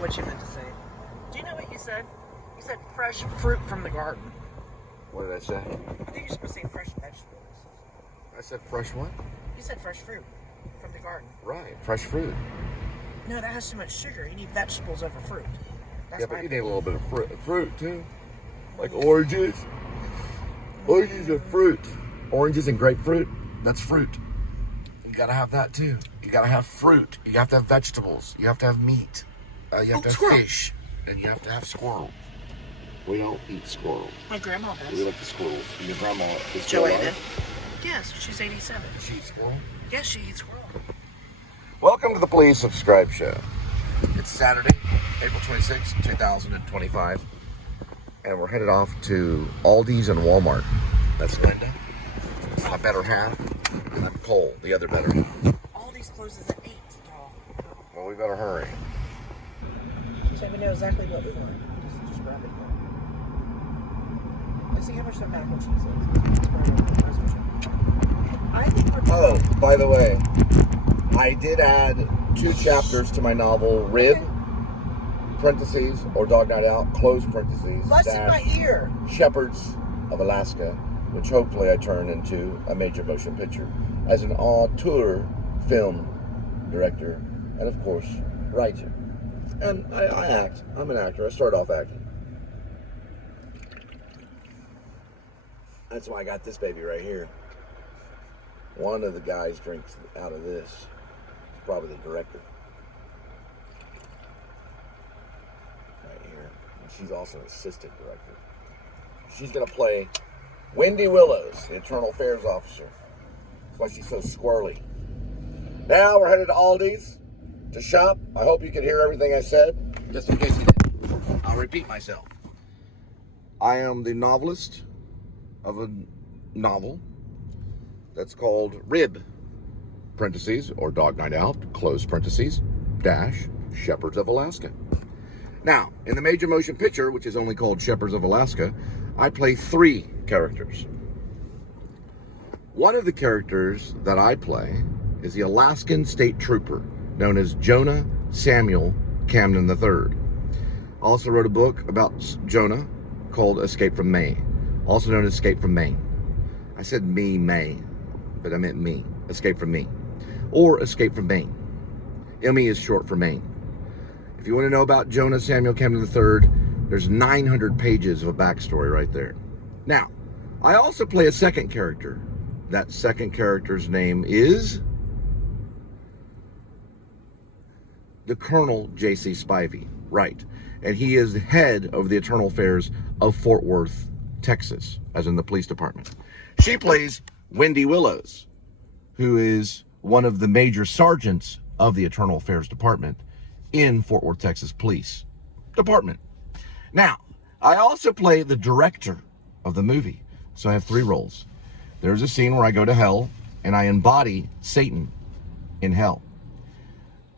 know what you meant to say. Do you know what you said? You said fresh fruit from the garden. What did I say? I think you're supposed to say fresh vegetables. I said fresh what? You said fresh fruit from the garden. Right, fresh fruit. No, that has too much sugar. You need vegetables over fruit. That's Yeah, but my you need a little bit of fruit too. Like oranges. Oranges are fruit. Oranges and grapefruit, that's fruit. You gotta have that too. You gotta have fruit. You have to have vegetables. You have to have meat. You have to have squirrel. fish. And you have to have squirrel. We don't eat squirrel. My grandma does. We like the squirrels. And your grandma is Joanna. Yes, she's 87. Does she eat squirrel? Yes, she eats squirrel. Welcome to the Please Subscribe Show. It's Saturday, April 26, 2025. And we're headed off to Aldi's and Walmart. That's Linda, my better half, and I'm Cole, the other better half. Aldi's closes at 8, doll. Well, we better hurry. So we know exactly what we want. Just grab it. Let's see how much that mac and cheese is. I think we're... Oh, by the way, I did add 2 chapters to my novel, Rib, parentheses, or Dog Night Out, close parentheses. What's in my ear? Shepherds of Alaska, which hopefully I turn into a major motion picture as an auteur film director and, of course, writer. And I act. I'm an actor. I started off acting. That's why I got this baby right here. One of the guys drinks out of this. It's probably the director. Right here. And she's also an assistant director. She's going to play Wendy Willows, the Internal Affairs Officer. That's why she's so squirrely. Now we're headed to Aldi's to shop. I hope you can hear everything I said, just in case you didn't. I'll repeat myself. I am the novelist of a novel that's called Rib, parentheses, or Dog Night Out, close parentheses, dash, Shepherds of Alaska. Now, in the major motion picture, which is only called Shepherds of Alaska, I play 3 characters. One of the characters that I play is the Alaskan state trooper, known as Jonah Samuel Camden III. Also wrote a book about Jonah called Escape from Maine, also known as Escape from Maine. I said May, but I meant me, Escape from Me, or Escape from Maine. ME is short for Maine. If you want to know about Jonah Samuel Camden III, there's 900 pages of a backstory right there. Now, I also play a second character. That second character's name is the Colonel J.C. Spivey, right. And he is the head of the internal affairs of Fort Worth, Texas, as in the police department. She plays Wendy Willows, who is one of the major sergeants of the internal affairs department in Fort Worth, Texas Police Department. Now, I also play the director of the movie, so I have 3 roles. There's a scene where I go to hell and I embody Satan in hell.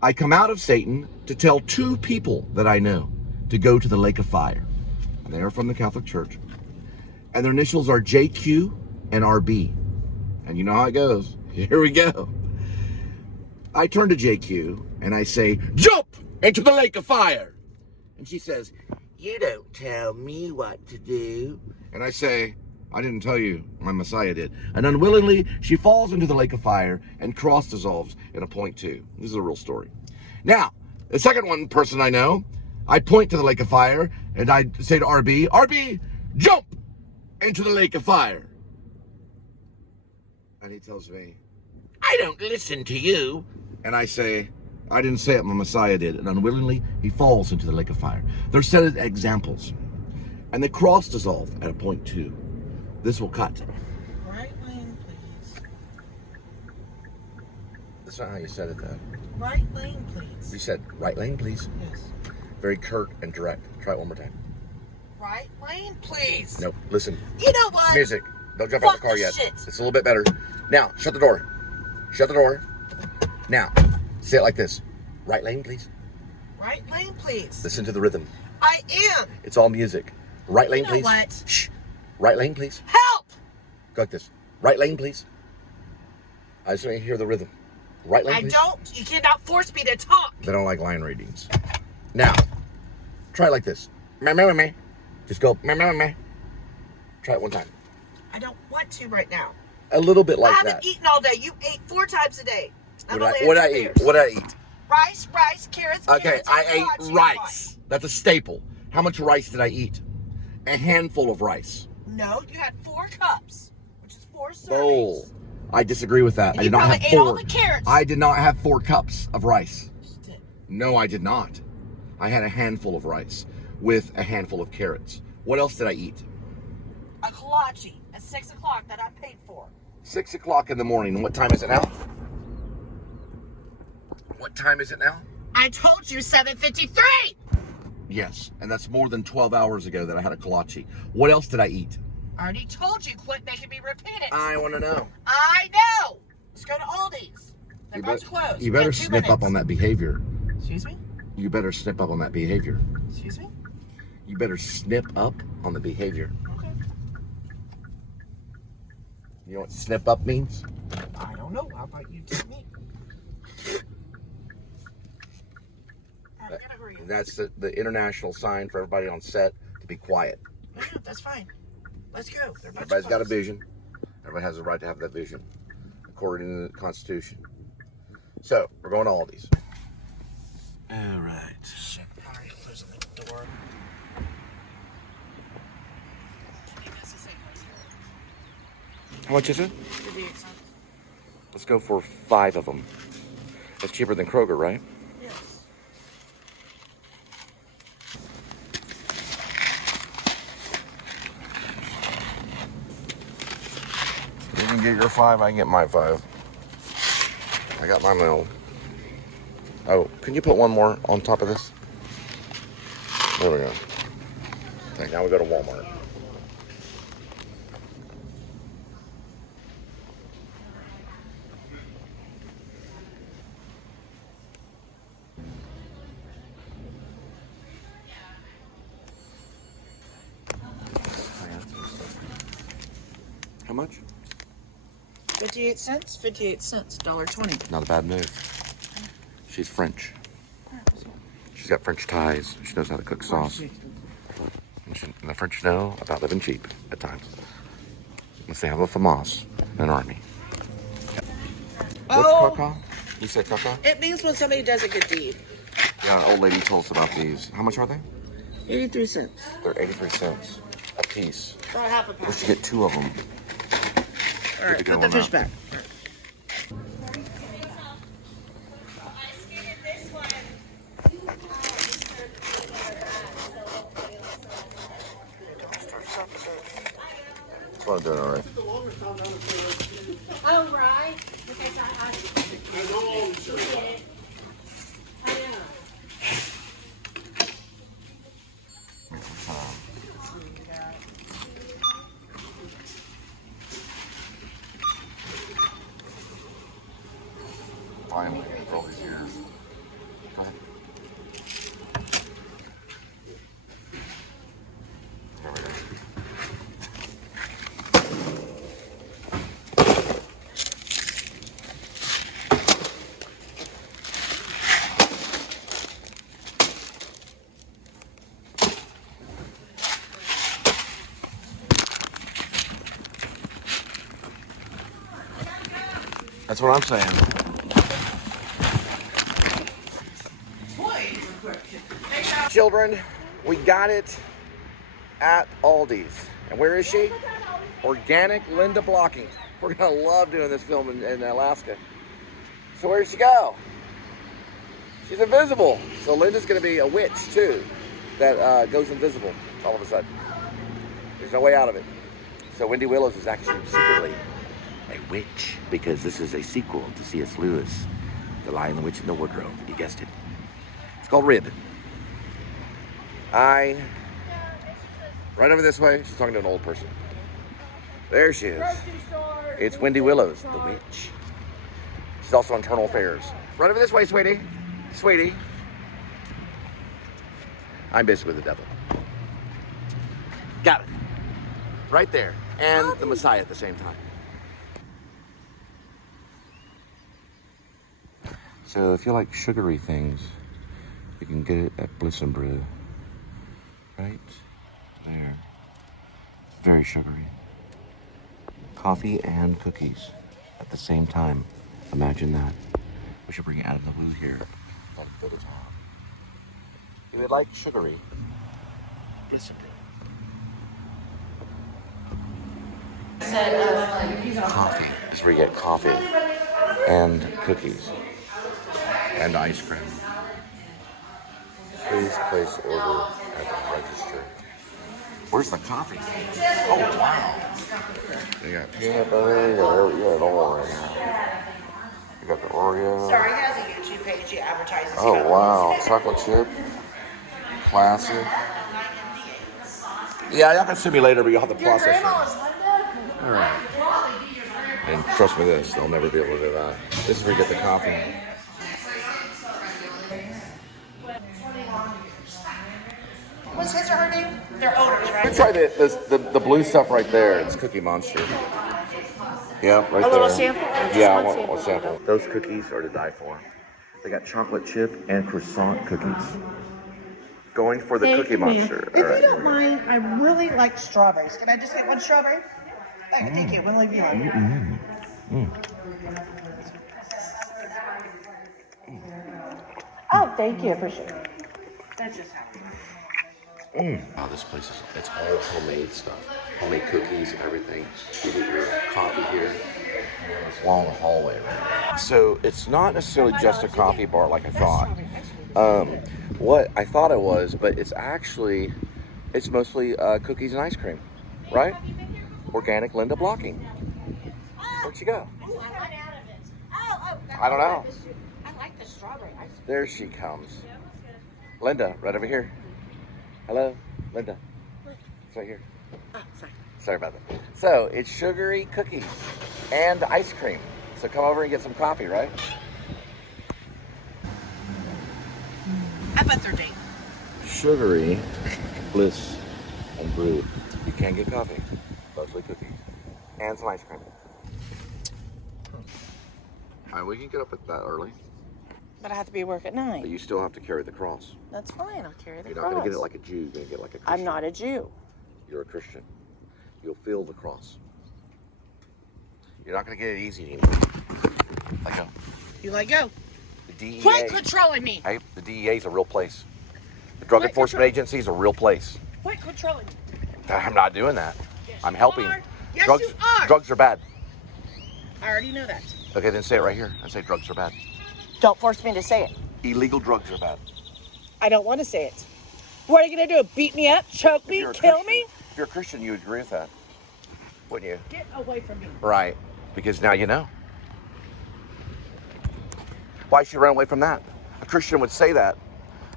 I come out of Satan to tell 2 people that I know to go to the lake of fire. They are from the Catholic Church. And their initials are JQ and RB. And you know how it goes. Here we go. I turn to JQ and I say, "Jump into the lake of fire." And she says, "You don't tell me what to do." And I say, "I didn't tell you, my Messiah did." And unwillingly, she falls into the lake of fire and cross dissolves in a .2. This is a real story. Now, the second person I know, I point to the lake of fire and I say to RB, "RB, jump into the lake of fire." And he tells me, "I don't listen to you." And I say, "I didn't say it, my Messiah did." And unwillingly, he falls into the lake of fire. They're set as examples. And they cross dissolve at a .2. This will cut. Right lane, please. That's not how you said it, though. Right lane, please. You said, "Right lane, please." Yes. Very curt and direct. Try it one more time. Right lane, please. Nope, listen. You know what? Music. Don't jump out of the car yet. Shit. It's a little bit better. Now, shut the door. Shut the door. Now, say it like this. Right lane, please. Right lane, please. Listen to the rhythm. I am. It's all music. Right lane, You know please. what? Shh. Right lane, please. Help! Go like this. Right lane, please. I just want to hear the rhythm. Right lane, please. You cannot force me to talk. They don't like line readings. Now, Try it like this. Meh, meh, meh, meh. Just go meh, meh, meh, meh. Try it one time. I don't want to right now. A little bit like I that. haven't eaten all day. You ate 4 times a day. What did I eat? What did I eat? Rice, carrots, Okay, carrots, I and ate kolache. rice. That's a staple. How much rice did I eat? A handful of rice. No, you had 4 cups, which is 4 servings. Bowl. I disagree with that. And I you did not have probably ate 4. all the carrots. I did not have 4 cups of rice. You did. No, I did not. I had a handful of rice with a handful of carrots. What else did I eat? A kolache at 6 o'clock that I paid for. 6 o'clock in the morning. What time is it now? What time is it now? I told you 7:53. Yes, and that's more than 12 hours ago that I had a kolache. What else did I eat? I already told you. Quit making me repeat it. I want to know. I know. Let's go to Aldi's. They're about to close. You better snip up on that behavior. Excuse me? You better snip up on that behavior. Excuse me? You better snip up on the behavior. Okay. You know what snip up means? I don't know. How about you tell me? All right, I gotta hurry up. That's the international sign for everybody on set to be quiet. No, that's fine. Let's go. Everybody's got a vision. Everybody has the right to have that vision, according to the Constitution. So, we're going to Aldi's. All right. Shit, all right, closing the door. How much is it? 58 cents. Let's go for 5 of them. That's cheaper than Kroger, right? Yes. You can get your 5, I can get my 5. I got my meal. Oh, can you put one more on top of this? There we go. Okay, now we go to Walmart. How much? 58 cents, 58 cents, $1.20. Not a bad move. She's French. She's got French ties. She knows how to cook sauce. And the French know about living cheap at times. Unless they have a FAMAS, an army. What's caca? You said caca? It means when somebody does a good deed. Yeah, an old lady told us about these. How much are they? 83 cents. They're 83 cents a piece. About half a We pound. should get 2 of them. All right, to go put the on fish that. back. That's what I'm doing, all right. Oh, right. Because I know. I know. Finally, after all these years. Okay. There we go. That's what I'm saying. Children, we got it at Aldi's. And where is she? Organic Linda Blocking. We're gonna love doing this film in Alaska. So where'd she go? She's invisible. So Linda's gonna be a witch too, that goes invisible all of a sudden. There's no way out of it. So Wendy Willows is actually secretly a witch, because this is a sequel to C.S. Lewis, The Lion, the Witch, and the Wardrobe. You guessed it. It's called Rib. Right over this way. She's talking to an old person. There she is. It's Wendy Willows, the witch. She's also on Internal Affairs. Right over this way, sweetie. Sweetie. I'm basically the devil. Got it. Right there. And the Messiah at the same time. So if you like sugary things, you can get it at Bliss and Brew. Right there. Very sugary. Coffee and cookies at the same time. Imagine that. We should bring it out of the blue here. Let it go to top. You would like sugary. Listen. Coffee. This is where you get coffee and cookies and ice cream. Please place order at the register. Where's the coffee? Oh, wow. You got peanut butter, you got it all right now. You got the Oreo. Sorry, he has a YouTube page. He advertises. Oh, wow. Chocolate chip. Classic. Yeah, y'all can sue me later, but you'll have to process it. All right. And trust me this, they'll never be able to do that. This is where you get the coffee. What's his or her name? They're odors, right? Let's try the blue stuff right there. It's Cookie Monster. Yeah, right there. A little sample? Yeah, I want a sample. Those cookies are to die for. They got chocolate chip and croissant cookies. Going for the Cookie Monster. If you don't mind, I really like strawberries. Can I just get one strawberry? Thank you. We'll leave you alone. Oh, thank you. Appreciate it. That's just how it is. Oh, this place it's all homemade stuff. Homemade cookies, everything. You get your coffee here. It's along the hallway, right? So it's not necessarily just a coffee bar like I thought. What I thought it was, but it's mostly cookies and ice cream, right? Organic Linda blocking. Where'd she go? I don't know. I like the strawberry ice cream. There she comes. Linda, right over here. Hello, Linda. It's right here. Oh, sorry. Sorry about that. So it's sugary cookies and ice cream. So come over and get some coffee, right? I bet they're date. Sugary Bliss and brew. You can't get coffee, mostly cookies and some ice cream. All right, we can get up at that early, But I have to be at work at 9. but you still have to carry the cross. That's fine. I'll carry the You're cross. not going to get it like a Jew. You're going to get it like a Christian. I'm not a Jew. You're a Christian. You'll feel the cross. You're not going to get it easy anymore. Let go. You let go. The DEA. Quit controlling me. Hey, the DEA is a real place. The Drug Enforcement Agency is a real place. Quit controlling me. I'm not doing that. Yes, I'm you helping. are. Yes, drugs, you are. Drugs are bad. I already know that. Okay, then say it right here. I say drugs are bad. Don't force me to say it. Illegal drugs are bad. I don't want to say it. What are you going to do? Beat me up? Choke me? Kill me? If you're a Christian, you would agree with that, wouldn't you? Get away from me. Right, because now you know. Why should you run away from that? A Christian would say that.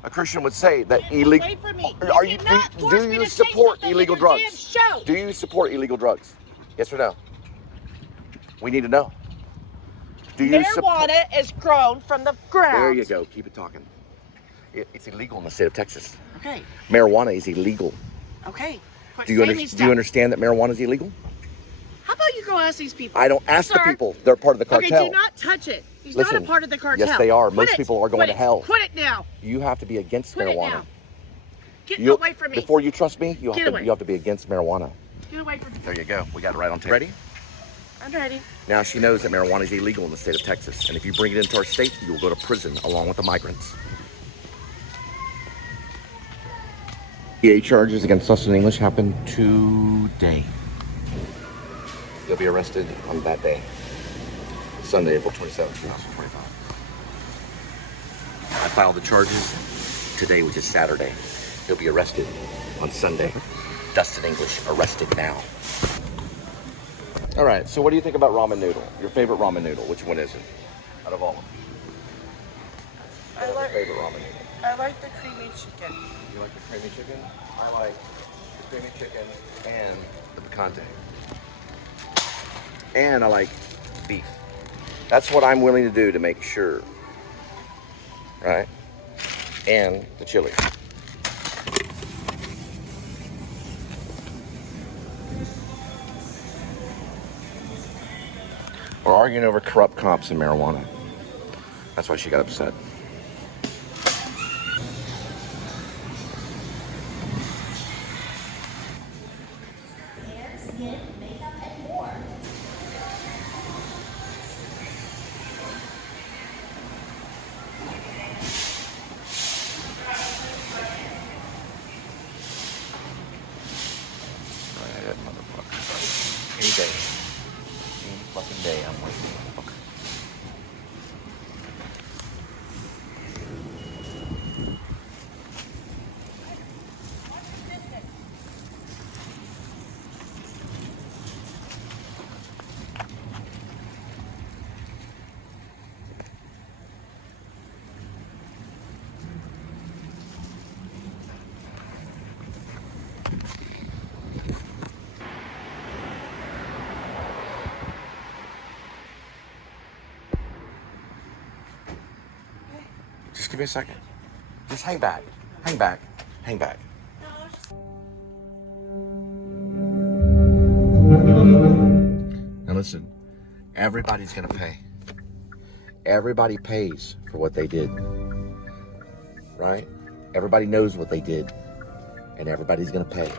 A Christian would say that illegal. Away from me. Are you? cannot force Do me you to say support something illegal in your drugs? damn show. Do you support illegal drugs? Yes or no? We need to know. Do you support? Marijuana is grown from the ground. There you go. Keep it talking. It's illegal in the state of Texas. Okay. Marijuana is illegal. Okay. Quit Do you, saying these do you stuff. understand that marijuana is illegal? How about you go ask these people? I don't ask the Sir? people. They're part of the cartel. Okay, do not touch it. He's Listen, not a part of the cartel. yes, they are. Quit Most it. people are going Quit to it. hell. Quit it now. You have to be against Quit it marijuana. now. Get You- away from me. Before you trust me, you Get have, away. you have to be against marijuana. Get away from me. There you go. We got it right on tape. Ready? I'm ready. Now she knows that marijuana is illegal in the state of Texas. And if you bring it into our state, you will go to prison along with the migrants. DA charges against us in English happen today. You'll be arrested on that day. Sunday, April 27th, 2025. I filed the charges today, which is Saturday. He'll be arrested on Sunday. Dustin English, arrested now. All right, so what do you think about ramen noodle? Your favorite ramen noodle? Which one is it? Out of all of them. I like Favorite ramen noodle? I like the creamy chicken. You like the creamy chicken? I like the creamy chicken and the picante. And I like beef. That's what I'm willing to do to make sure. Right? And the chili. We're arguing over corrupt cops and marijuana. That's why she got upset. day. Any fucking day I'm waiting. Okay. Just give me a second. Just hang back. Hang back. Hang back. Now listen, everybody's gonna pay. Everybody pays for what they did. Right? Everybody knows what they did. And everybody's gonna pay.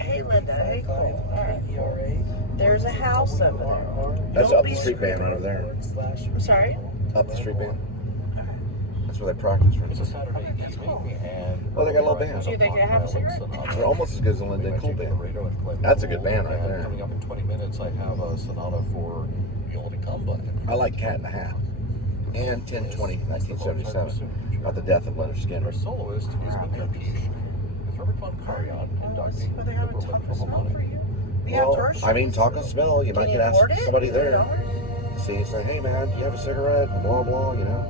Hey, Linda. Hey, Cole. All right. There's a house over there. That's Don't up the be street band right over there. I'm sorry? Up the street band. That's where they practice from. It's a Saturday evening, and Oh, they got a little band. Do you think they have a cigarette? They're almost as good as the Linda Cole band. That's a good band right there. Coming up in 20 minutes, I have a sonata for viola to come. I like Cat in the Hat. And 10/20/1977, about the death of Leonard Skinner. Our soloist is Petition, with Robert von Karajan conducting Well, they have a Drooble taco from smell for Harmony. you. Do you have Well, tourist I mean, shirts? talk on smell. You might Can get asked afford it? somebody there. $100? See, say, hey man, do you have a cigarette? Blah, blah, you know.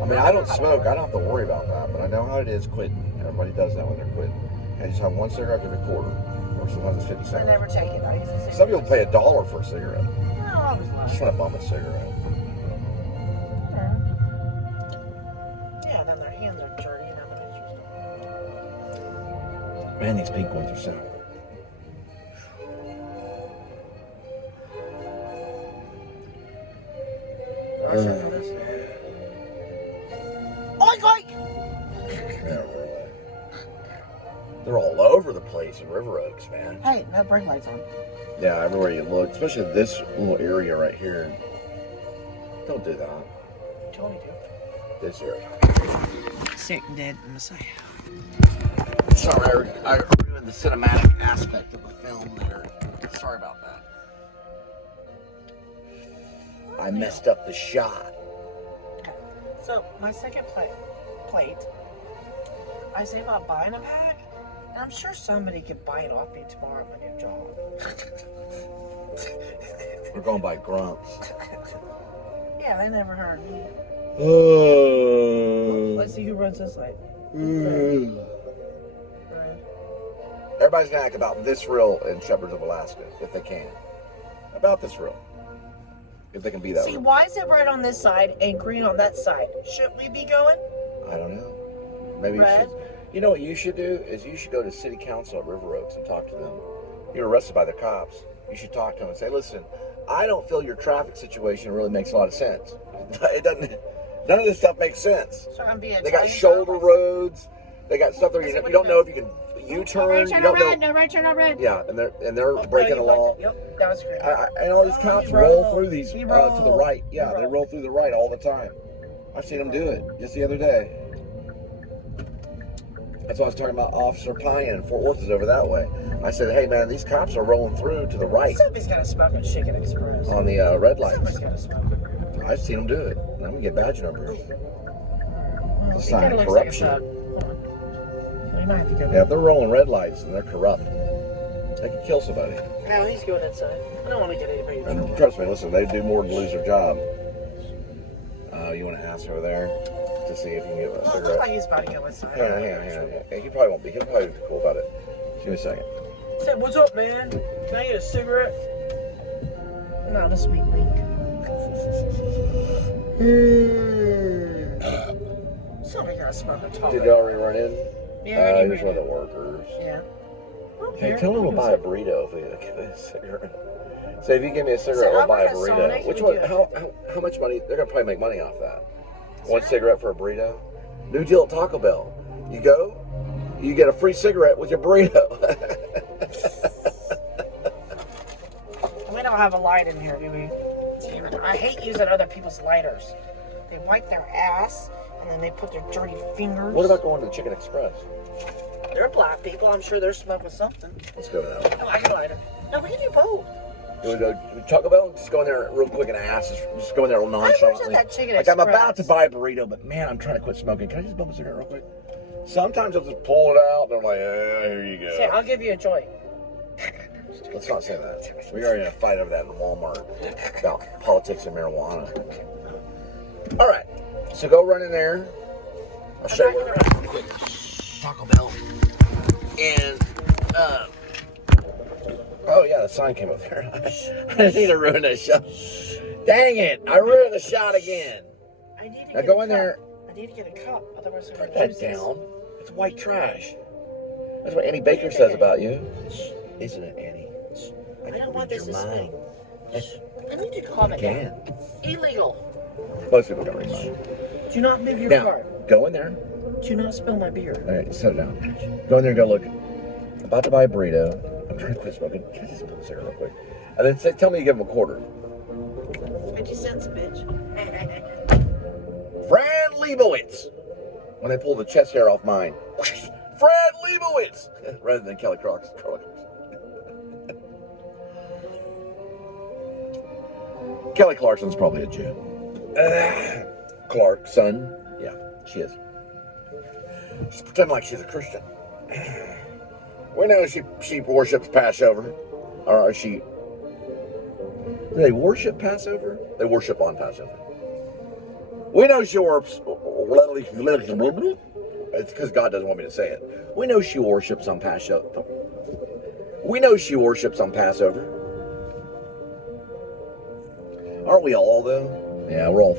I mean, I don't smoke. I don't have to worry about that. But I know how it is quitting. Everybody does that when they're quitting. And just have one cigarette every quarter. Or sometimes it's 50 I cents. never take it. I used to say Some people pay $1 for a cigarette. No, I was Just lying. want to bum a cigarette. Yeah, then their hands are dirty and everything's Man, these pink ones are sour. Oink, oink! Yeah, really. They're all over the place in River Oaks, man. Hey, no brake lights on. Yeah, everywhere you look, especially this little area right here. Don't do that. Told me This area. to. Sick, dead, Messiah. Sorry, I ruined the cinematic aspect of the film there. Sorry about that. I messed up the shot. So, my second plate, I say about buying a pack, and I'm sure somebody could buy it off me tomorrow at my new job. We're going by grunts. Yeah, they never heard me. Oh. Let's see who runs this light. Everybody's gonna act about this real in Shepherds of Alaska, if they can. About this real. If they can be that See, real. why is it red on this side and green on that side? Shouldn't we be going? I don't know. Maybe you Red? should. You know what you should do? Is you should go to city council at River Oaks and talk to them. You're arrested by the cops. You should talk to them and say, listen, I don't feel your traffic situation really makes a lot of sense. It doesn't. None of this stuff makes sense. So I'm being They got shoulder roads. They got stuff there. You don't know if you can U-turn. You don't know. No right turn on red. Yeah, and they're breaking the law. Yep, that was great. And all these cops roll through these to the right. Yeah, they roll through the right all the time. I've seen them do it just the other day. That's why I was talking about Officer Pine in Fort Worth is over that way. I said, hey man, these cops are rolling through to the right Somebody's got to smoke at Chicken Express. on the red lights. Somebody's got to smoke. I've seen them do it. And I'm gonna get badge numbers. He sign kind of of looks like a corruption. thug. Hold on. We might have to go Yeah, if they're rolling red lights and they're corrupt, they could kill somebody. No, he's going inside. I don't want to get anybody in trouble. And trust me, listen, they do more than lose their job. You want to ask over there to see if you can get a Oh, it looks cigarette? like he's about to go inside. Hang on. He probably won't be. He'll probably be cool about it. Give me a second. Said, what's up, man? Can I get a cigarette? No, this week wink. Somebody got to smoke a top. Did you already run in? Yeah, He was one of the workers. Yeah. Hey, tell him we'll buy a burrito if we give me a cigarette. Say, if you give me a cigarette, So we'll buy a over at burrito. Sonic, Which we one? do- How much money? They're gonna probably make money off that. One cigarette for a burrito. New deal at Taco Bell. You go, you get a free cigarette with your burrito. don't have a light in here, do we? Damn it, I hate using other people's lighters. They wipe their ass, and then they put their dirty fingers. What about going to the Chicken Express? They're black people. I'm sure they're smoking something. Let's go to that one. Oh, I got a lighter. No, we can do both. You want to go to Taco Bell? Just go in there real quick and ask. Just go in there real nonchalantly. That Chicken Like I'm Express. about to buy a burrito, but man, I'm trying to quit smoking. Can I just bump a cigarette real quick? Sometimes I'll just pull it out. And I'm like, here you go. Say, I'll give you a joint. Let's not say that. We already had a fight over that in Walmart about politics and marijuana. All right, so go run in there. I'll show you where we're at. Quick. Taco Bell. And, oh yeah, the sign came up there. I didn't need to ruin that shot. Dang it, I ruined the shot again. I need to Now get go a in cup. there. I need to get a cup, otherwise I'm Put gonna that lose this. down. It's white trash. That's what Annie Baker says about you. Isn't it, Annie? I don't can want read this your to mind. smell. I need to calm it Can. down. Illegal. Most people don't read mine. Do not move your Now, car. go in there. Do not spill my beer. All right, set it down. Go in there and go, look, about to buy a burrito. I'm trying to quit smoking. Can I just put this here real quick? And then say, tell me you give him a quarter. 50 cents, bitch. Fran Lebowitz. When they pull the chest hair off mine. Fran Lebowitz. Rather than Kelly Clarkson. Kelly Clarkson's probably a Jew. Clarkson. Yeah, she is. She's pretending like she's a Christian. We know she worships Passover. Or she... Do they worship Passover? They worship on Passover. We know she worships... It's because God doesn't want me to say it. We know she worships on Passover. We know she worships on Passover. Aren't we all, though? Yeah, we're all...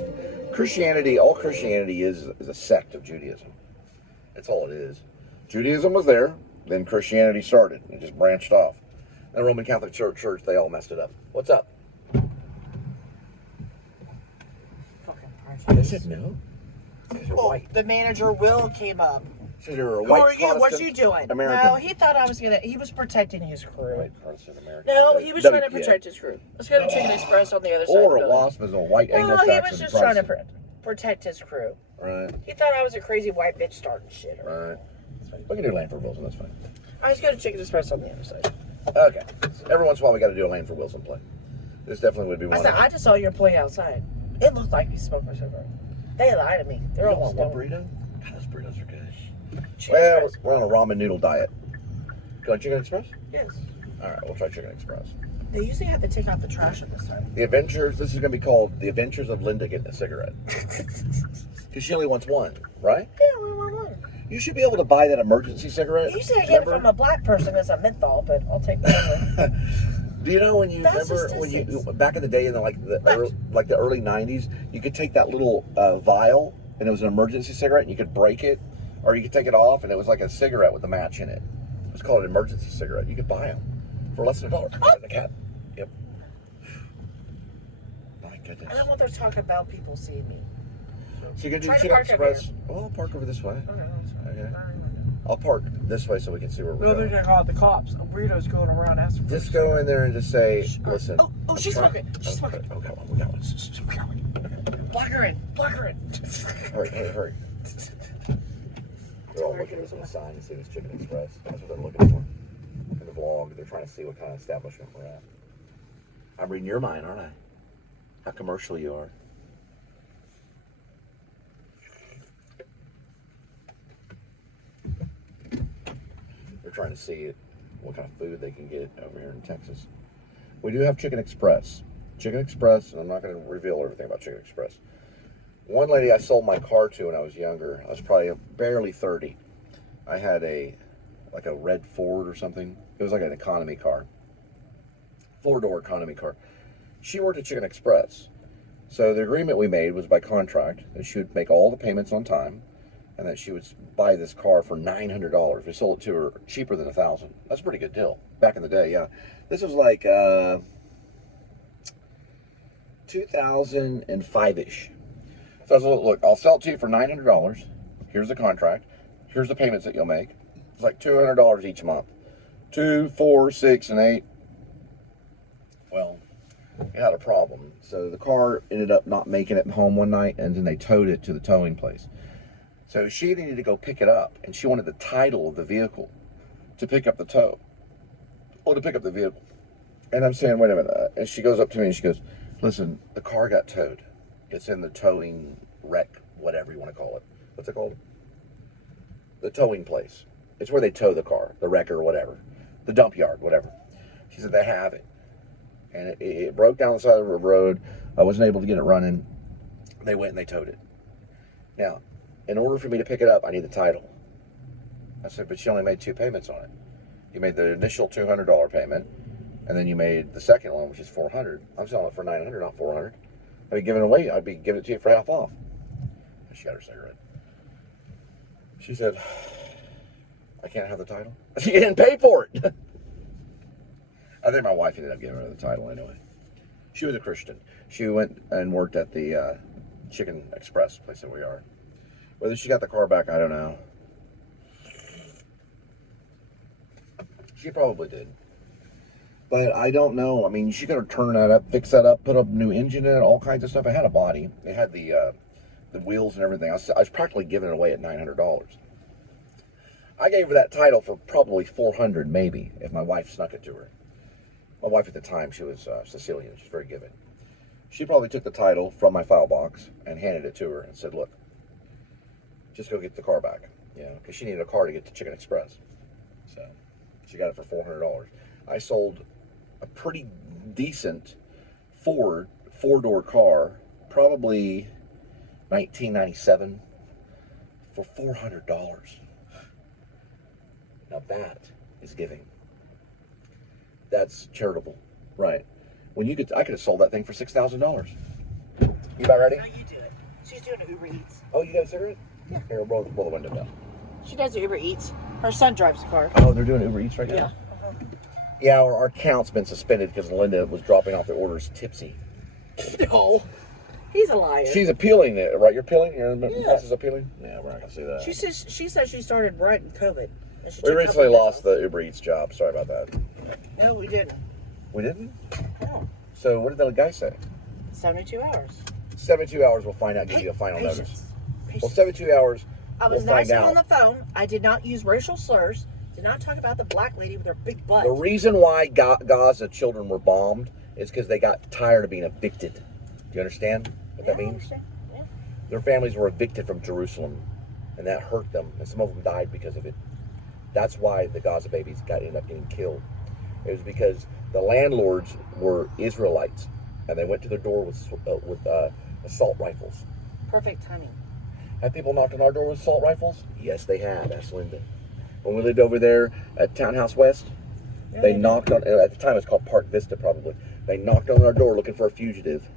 Christianity, all Christianity is a sect of Judaism. That's all it is. Judaism was there, then Christianity started. It just branched off. The Roman Catholic Church, they all messed it up. What's up? Fucking They prejudice. said no. You're Oh, white. the manager, Will, came up. Said you're a Who white are you? What Protestant you doing? American. No, he thought I was gonna. He was protecting his crew. White Protestant American. No, he was trying to WPA. protect his crew. Let's go to Chicken Express on the other side. Or of a the building. wasp is a white No, Anglo-Saxon he was just trying to Protestant. protect his crew. Right, He thought I was a crazy white bitch starting shit. right. We can do Lane for Wilson, that's fine. I was going to Chicken Express on the other side. Okay. Every once in a while we got to do a Lane for Wilson play. This definitely would be I one said, of I just saw your employee outside. It looked like he smoked my cigarette. They lied to me. They're You all want one stoned. burrito? God, those burritos are good. Chicken Well, Express. we're on a ramen noodle diet. Go to Chicken Express? Yes. All right, we'll try Chicken Express. They usually have to take out the trash at this time. The Adventures, this is going to be called The Adventures of Linda Getting a Cigarette. Because she only wants one, right? Yeah, one. You should be able to buy that emergency cigarette. Usually I get it from a black person as a menthol, but I'll take that one. Do you know when you That's remember when you statistics. back in the day in the early 90s, you could take that little vial and it was an emergency cigarette and you could break it or you could take it off and it was like a cigarette with a match in it. It was called an emergency cigarette. You could buy them for less than $1. The cat. Yep. My goodness. I don't want to talk about people seeing me. So you can do Try to Chicken park over Express. Well, I'll park over this way. Okay, that's fine. Okay. I'll park this way so we can see where we're No, they're going. gonna call it the cops. A weirdo's going around asking. Just go in there and just say, listen. Oh, she's smoking. She's smoking. Oh, got one. We got one. Block her in. Block her in. Hurry. They're all looking at the sign to see this Chicken Express. That's what they're looking for. In the vlog, they're trying to see what kind of establishment we're at. I'm reading your mind, aren't I? How commercial you are. They're trying to see what kind of food they can get over here in Texas. We do have Chicken Express. Chicken Express, and I'm not going to reveal everything about Chicken Express. One lady I sold my car to when I was younger, I was probably barely 30. I had like a red Ford or something. It was like an economy car. 4-door economy car. She worked at Chicken Express. So the agreement we made was by contract that she would make all the payments on time and that she would buy this car for $900. We sold it to her cheaper than $1,000. That's a pretty good deal. Back in the day, yeah. This was like 2005-ish. So I was like, look, I'll sell it to you for $900. Here's the contract. Here's the payments that you'll make. It's like $200 each month. 2, 4, 6, and 8. Well, It had a problem. So the car ended up not making it home one night, and then they towed it to the towing place. So she needed to go pick it up, and she wanted the title of the vehicle to pick up the tow. Or to pick up the vehicle. And I'm saying, wait a minute. And she goes up to me and she goes, listen, the car got towed. It's in the towing wreck, whatever you want to call it. What's it called? The towing place. It's where they tow the car, the wreck or whatever. The dump yard, whatever. She said, they have it. And it broke down the side of the road. I wasn't able to get it running. They went and they towed it. Now, in order for me to pick it up, I need the title. I said, but you only made 2 payments on it. You made the initial $200 payment, and then you made the second one, which is $400. I'm selling it for $900, not $400. I'd be giving it away. I'd be giving it to you for half off. She got her cigarette. She said, I can't have the title. You didn't pay for it. I think my wife ended up giving her the title anyway. She was a Christian. She went and worked at the Chicken Express place that we are. Whether she got the car back, I don't know. She probably did. But I don't know. I mean, she could have turned that up, fix that up, put a new engine in it, all kinds of stuff. It had a body. It had the wheels and everything. I was practically giving it away at $900. I gave her that title for probably $400, maybe, if my wife snuck it to her. My wife at the time, she was Sicilian. She's very giving. She probably took the title from my file box and handed it to her and said, look, just go get the car back. You know, because she needed a car to get to Chicken Express. So she got it for $400. I sold a pretty decent Ford 4-door car, probably 1997, for $400. Now that is giving. That's charitable, right? When you could, I could have sold that thing for $6,000. You about ready? No, you do it. She's doing an Uber Eats. Oh, you got a cigarette? Yeah. Here, roll the window down. She does the Uber Eats. Her son drives the car. Oh, they're doing Uber Eats right now? Yeah. Yeah, our account's been suspended because Linda was dropping off the orders tipsy. No. He's a liar. She's appealing it, right? You're appealing? Your Yeah. boss is appealing? Yeah, we're not going to see that. She says she started right in COVID. And she We took recently a couple lost the Uber Eats job. Sorry about that. days off. No, we didn't. We didn't? No. So what did the guy say? 72 hours. 72 hours, we'll find out, give you a final notice. Patience. Well, 72 hours, I was we'll nice find out. on the phone. I did not use racial slurs. Did not talk about the black lady with her big butt. The reason why Gaza children were bombed is because they got tired of being evicted. Do you understand what that I means? understand. Yeah. Their families were evicted from Jerusalem, and that hurt them, and some of them died because of it. That's why the Gaza babies ended up getting killed. It was because the landlords were Israelites, and they went to their door with assault rifles. Perfect timing. Have people knocked on our door with assault rifles? Yes, they have. Ask Linda. When we lived over there at Townhouse West, they knocked on, at the time it's called Park Vista probably, they knocked on our door looking for a fugitive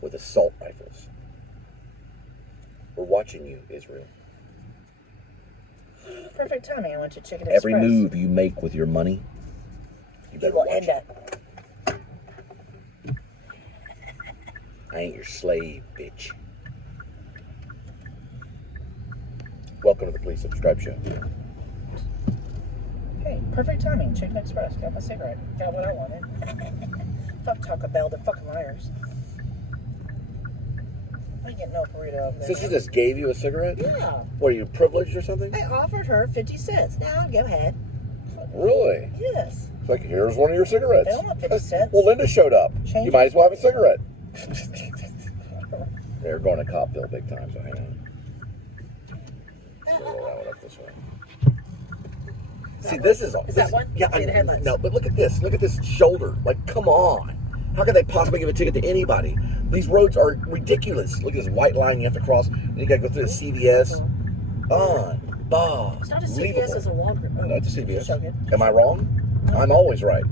with assault rifles. We're watching you, Israel. Perfect timing. I went to Chicken Express. Every move you make with your money, you better will watch end it. up. I ain't your slave, bitch. Welcome to the Please Subscribe Show. Hey, perfect timing. Chicken Express. Got my cigarette. Got what I wanted. Fuck Taco Bell. They're fucking liars. I ain't getting no burrito over there. So she just gave you a cigarette? Yeah. What, are you privileged or something? I offered her 50 cents. Now, go ahead. Really? Yes. It's like, here's one of your cigarettes. They don't want 50 cents. Well, Linda showed up. Change You might it. as well have a cigarette. They're going to Copville big time, so hang on. Roll that one up this way. See, this is all. Is that one? Yeah, See the headlights. no, but look at this. Look at this shoulder. Like, come on. How could they possibly give a ticket to anybody? These roads are ridiculous. Look at this white line you have to cross. And you got to go through the CVS. It's not a CVS, it's a Walgreens. Oh, No, it's a CVS. it's so good. Am I wrong? I'm always right.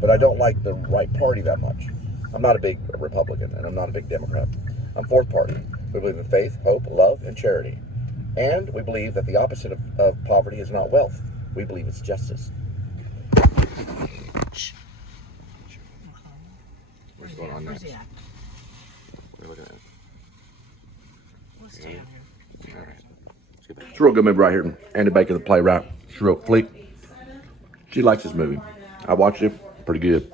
But I don't like the right party that much. I'm not a big Republican, and I'm not a big Democrat. I'm fourth party. We believe in faith, hope, love, and charity. And we believe that the opposite of poverty is not wealth. We believe it's justice. What's going on next? Where's he at? What are you looking at? Let's stay out here. All right. Let's get back. It's a real good movie right here. Andy Baker, the playwright. She wrote Fleet. She likes this movie. I watched it. Pretty good.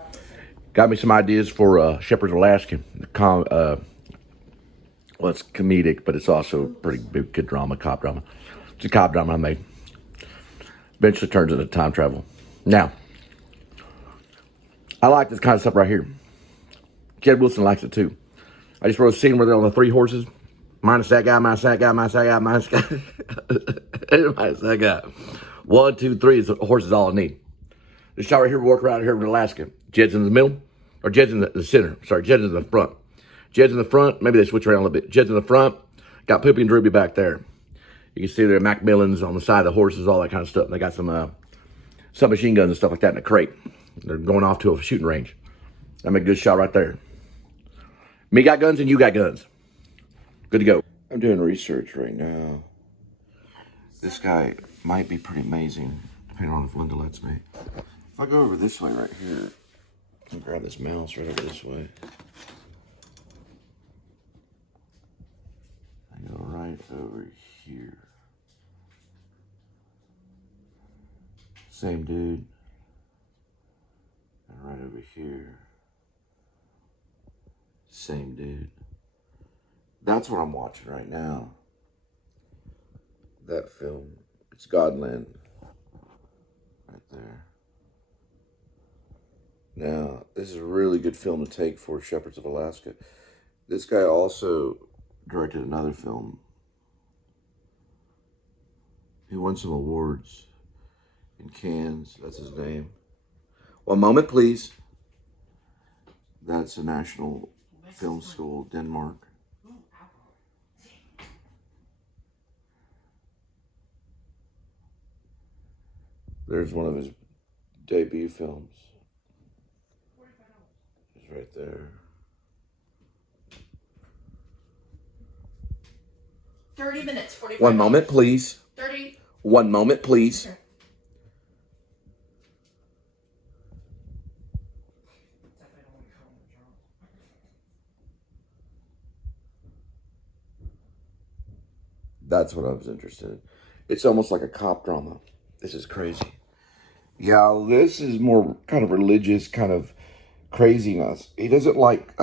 Got me some ideas for Shepherd's Alaska. Well, it's comedic, but it's also pretty good drama, cop drama. It's a cop drama I made. Eventually turns into time travel. Now, I like this kind of stuff right here. Jed Wilson likes it too. I just wrote a scene where they're on the 3 horses. Minus that guy, minus that guy, minus that guy, minus that guy. Minus that guy. 1, 2, 3 is the horses all I need. This shot right here, we work around here in Alaska. Jed's in the middle, or Jed's in the center. Sorry, Jed's in the front. Jed's in the front. Maybe they switch around a little bit. Jed's in the front. Got Poopy and Drooble back there. You can see there Macmillans on the side of the horses, all that kind of stuff. And they got some submachine guns and stuff like that in a crate. They're going off to a shooting range. I made a good shot right there. Me got guns and you got guns. Good to go. I'm doing research right now. This guy might be pretty amazing, depending on if Linda lets me. If I go over this way right here, I'll grab this mouse right over this way. I go right over here. Same dude. And right over here. Same dude. That's what I'm watching right now. That film. It's Godland. Right there. Now, this is a really good film to take for Shepherds of Alaska. This guy also directed another film. He won some awards in Cannes. That's his name. One moment, please. That's the National Film School, Denmark. There's one of his debut films. It's right there. 30 minutes, 45 One moment, please. 30. One moment, please. Okay. That's what I was interested in. It's almost like a cop drama. This is crazy. Yeah, this is more kind of religious, kind of craziness. He doesn't like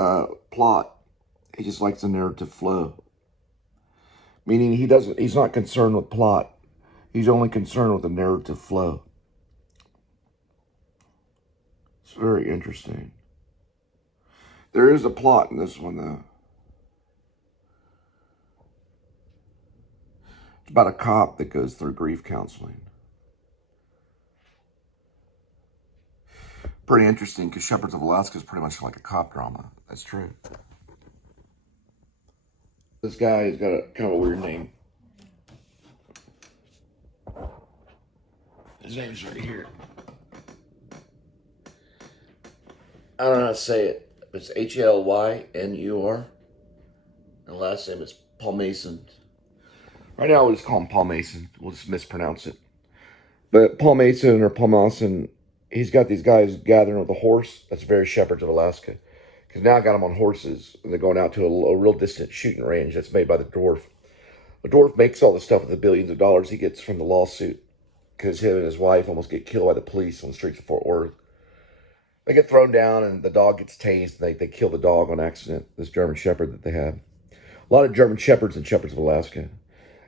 plot. He just likes the narrative flow. Meaning he's not concerned with plot. He's only concerned with the narrative flow. It's very interesting. There is a plot in this one, though. It's about a cop that goes through grief counseling. Pretty interesting, because Shepherds of Alaska is pretty much like a cop drama. That's true. This guy has got a kind of a weird name. His name's right here. I don't know how to say it. It's H-L-Y-N-U-R. And the last name is Paul Mason. Right now, we'll just call him Paul Mason. We'll just mispronounce it. But Paul Mason or Paul Mason, he's got these guys gathering with a horse. That's very Shepherds of Alaska. Because now I got them on horses, and they're going out to a real distant shooting range that's made by the dwarf. The dwarf makes all the stuff with the billions of dollars he gets from the lawsuit. Because him and his wife almost get killed by the police on the streets of Fort Worth. They get thrown down, and the dog gets tased, and they kill the dog on accident, this German Shepherd that they have. A lot of German Shepherds and Shepherds of Alaska.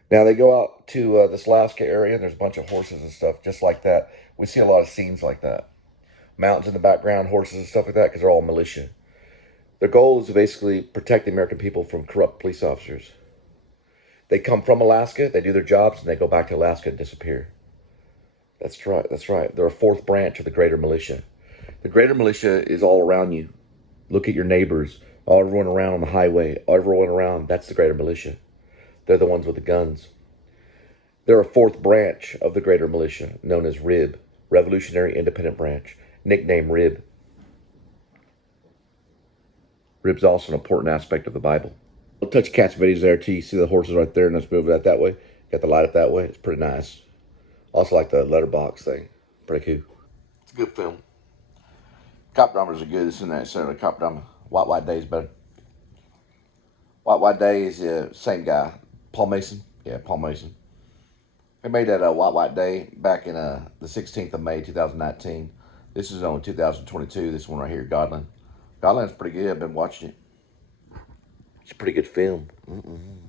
Now, they go out to this Alaska area, and there's a bunch of horses and stuff just like that. We see a lot of scenes like that. Mountains in the background, horses and stuff like that, because they're all militia. Their goal is to basically protect the American people from corrupt police officers. They come from Alaska, they do their jobs, and they go back to Alaska and disappear. That's right, that's right. They're a fourth branch of the greater militia. The greater militia is all around you. Look at your neighbors, all everyone around on the highway, everyone around, that's the greater militia. They're the ones with the guns. They're a fourth branch of the greater militia, known as RIB, Revolutionary Independent Branch, nickname RIB. RIB's also an important aspect of the Bible. We'll touch catch videos there too. You see the horses right there, and let's move that way. Got the light up that way. It's pretty nice. Also like the letterbox thing. Pretty cool. It's a good film. Cop dramas are good. It's in that center of the cop drama. White Day is better. White Day is the same guy. Paul Mason? Yeah, Paul Mason. They made that White Day back in the 16th of May, 2019. This is on 2022, this one right here, Godland. Godland's pretty good. I've been watching it. It's a pretty good film.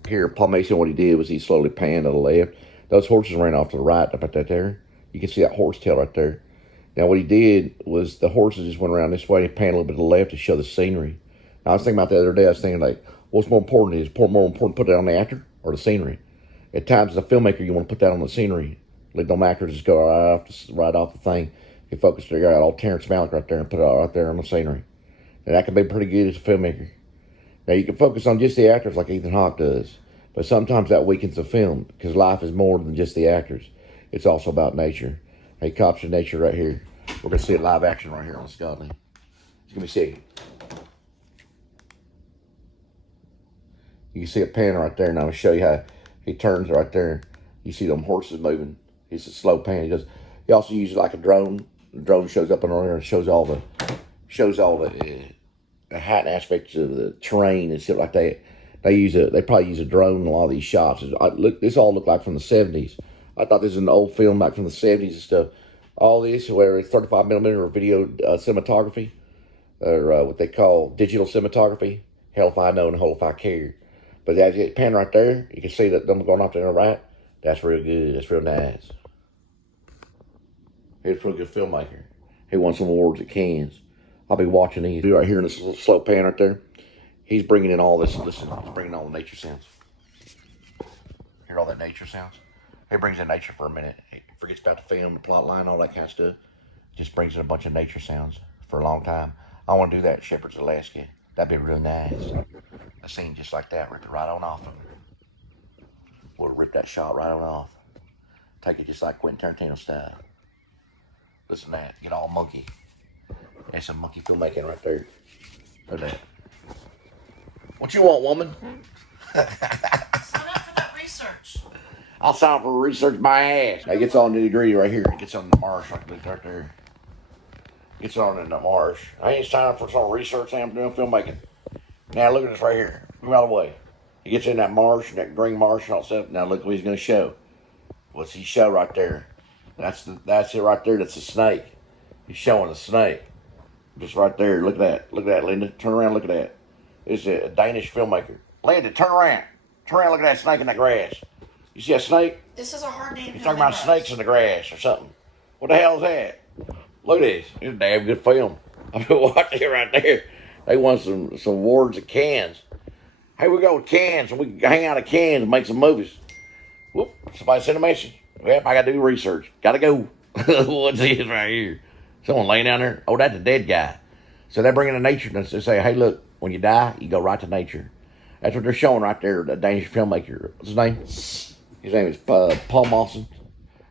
Here, Paul Mason, what he did was he slowly panned to the left. Those horses ran off to the right up at that there. You can see that horse tail right there. Now, what he did was the horses just went around this way and he panned a little bit to the left to show the scenery. Now, I was thinking about the other day, I was thinking, like, what's more important? Is it more important to put that on the actor or the scenery? At times, as a filmmaker, you want to put that on the scenery. Let them actors just go right off the thing. You focus their guy, all Terrence Malick right there and put it right there on the scenery. And that can be pretty good as a filmmaker. Now, you can focus on just the actors like Ethan Hawke does, but sometimes that weakens the film because life is more than just the actors. It's also about nature. He captured nature right here. We're going to see it live action right here on Godland. It's going to be sick. You can see a pan right there. Now, I'll show you how he turns right there. You see them horses moving. It's a slow pan. He also uses like a drone. The drone shows up in there and shows all the height aspects of the terrain and stuff like that. They probably use a drone in a lot of these shots. This all looked like from the 70s. I thought this was an old film back from the 70s and stuff. All this, where it's 35mm video cinematography, or what they call digital cinematography. Hell if I know and hell if I care. But that pan right there, you can see that them going off to the right. That's real good. That's real nice. He's a pretty good filmmaker. He won some awards at Cannes. I'll be watching these. Right here in this little slow pan right there. He's bringing in all this. Listen, he's bringing all the nature sounds. Hear all that nature sounds? He brings in nature for a minute. He forgets about the film, the plot line, all that kind of stuff. Just brings in a bunch of nature sounds for a long time. I want to do that at Shepherd's, Alaska. That'd be really nice. A scene just like that, rip it right on off. We'll rip that shot right on off. Take it just like Quentin Tarantino style. Listen to that. Get all monkey. That's some monkey filmmaking right there. Look at that. What you want, woman? Sign up for that research. I'll sign up for research my ass. It gets all nitty gritty right here. It gets on the marsh right there. Gets on in the marsh. I ain't signed up for some research. I'm doing filmmaking. Now look at this right here. Move out of the way. He gets in that marsh, that green marsh and all stuff. Now look what he's going to show. What's he show right there? That's it right there. That's a snake. He's showing a snake. Just right there. Look at that. Look at that, Linda. Turn around. Look at that. This is a Danish filmmaker. Linda, turn around. Turn around. Look at that snake in that grass. You see a snake? This is a hard name. He's talking about snakes in the grass or something. What the hell is that? Look at this. It's a damn good film. I've been watching it right there. They won some awards at Cannes. Here we go to Cannes. We can hang out at Cannes and make some movies. Whoop. Somebody sent a message. Yep, I got to do research. Got to go. What's this right here? Someone laying down there. Oh, that's a dead guy. So they're bringing the nature. They say, hey, look, when you die, you go right to nature. That's what they're showing right there, the Danish filmmaker. What's his name? His name is Paul Mawson.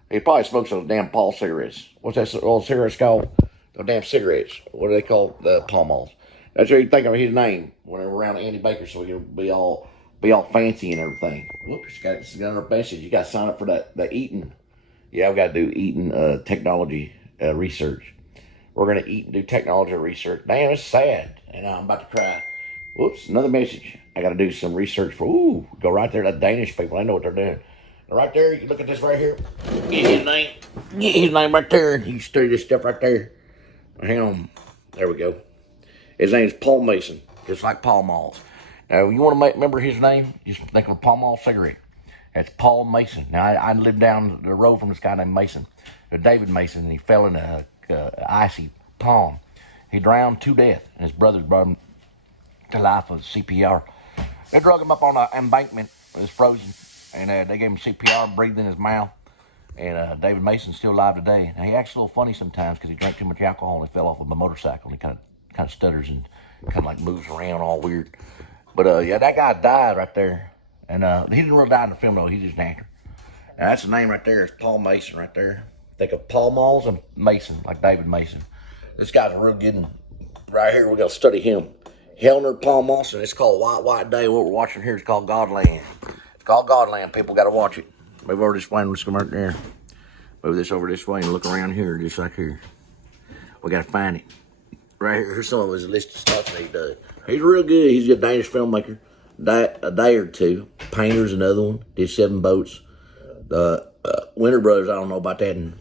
He probably smokes those damn Paul cigarettes. What's that old cigarettes called? Those damn cigarettes. What do they call the Paul Malls? That's what you think of his name when they're around Andy Baker, so we can be all fancy and everything. Whoops, it's got another message. You got to sign up for the Eaton. Yeah, I've got to do Eaton technology research. We're going to eat and do technology research. Damn, it's sad. And I'm about to cry. Whoops, another message. I got to do some research for, go right there to the Danish people. They know what they're doing. Right there, you look at this right here. Get his name. Get his name right there. You can study this stuff right there. Hang on. There we go. His name's Paul Mason, just like Paul Malls. Now, you want to remember his name? Just think of a Paul Mall cigarette. That's Paul Mason. Now, I lived down the road from this guy named Mason, David Mason, and he fell in a icy pond. He drowned to death, and his brothers brought him to life with CPR. They drug him up on an embankment. It was frozen, and they gave him CPR, breathed in his mouth. And David Mason's still alive today. Now, he acts a little funny sometimes because he drank too much alcohol and he fell off of a motorcycle. And he kind of stutters and kind of like moves around all weird. But yeah, that guy died right there. And he didn't really die in the film, though. He's just an actor. Now, that's the name right there. It's Paul Mason right there. Think of Paul Malls and Mason, like David Mason. This guy's a real good one. Right here, we're going to study him. Helner Paul Mawson. It's called White Day. What we're watching here is called Godland. It's called Godland. People got to watch it. Move over this way and let's come right there. Move this over this way and look around here, just like here. We got to find it. Right here, here's some of his list of stuff that he does. He's real good. He's a Danish filmmaker. A day or two. Painter's another one. Did 7 boats. The Winter Brothers, I don't know about that. And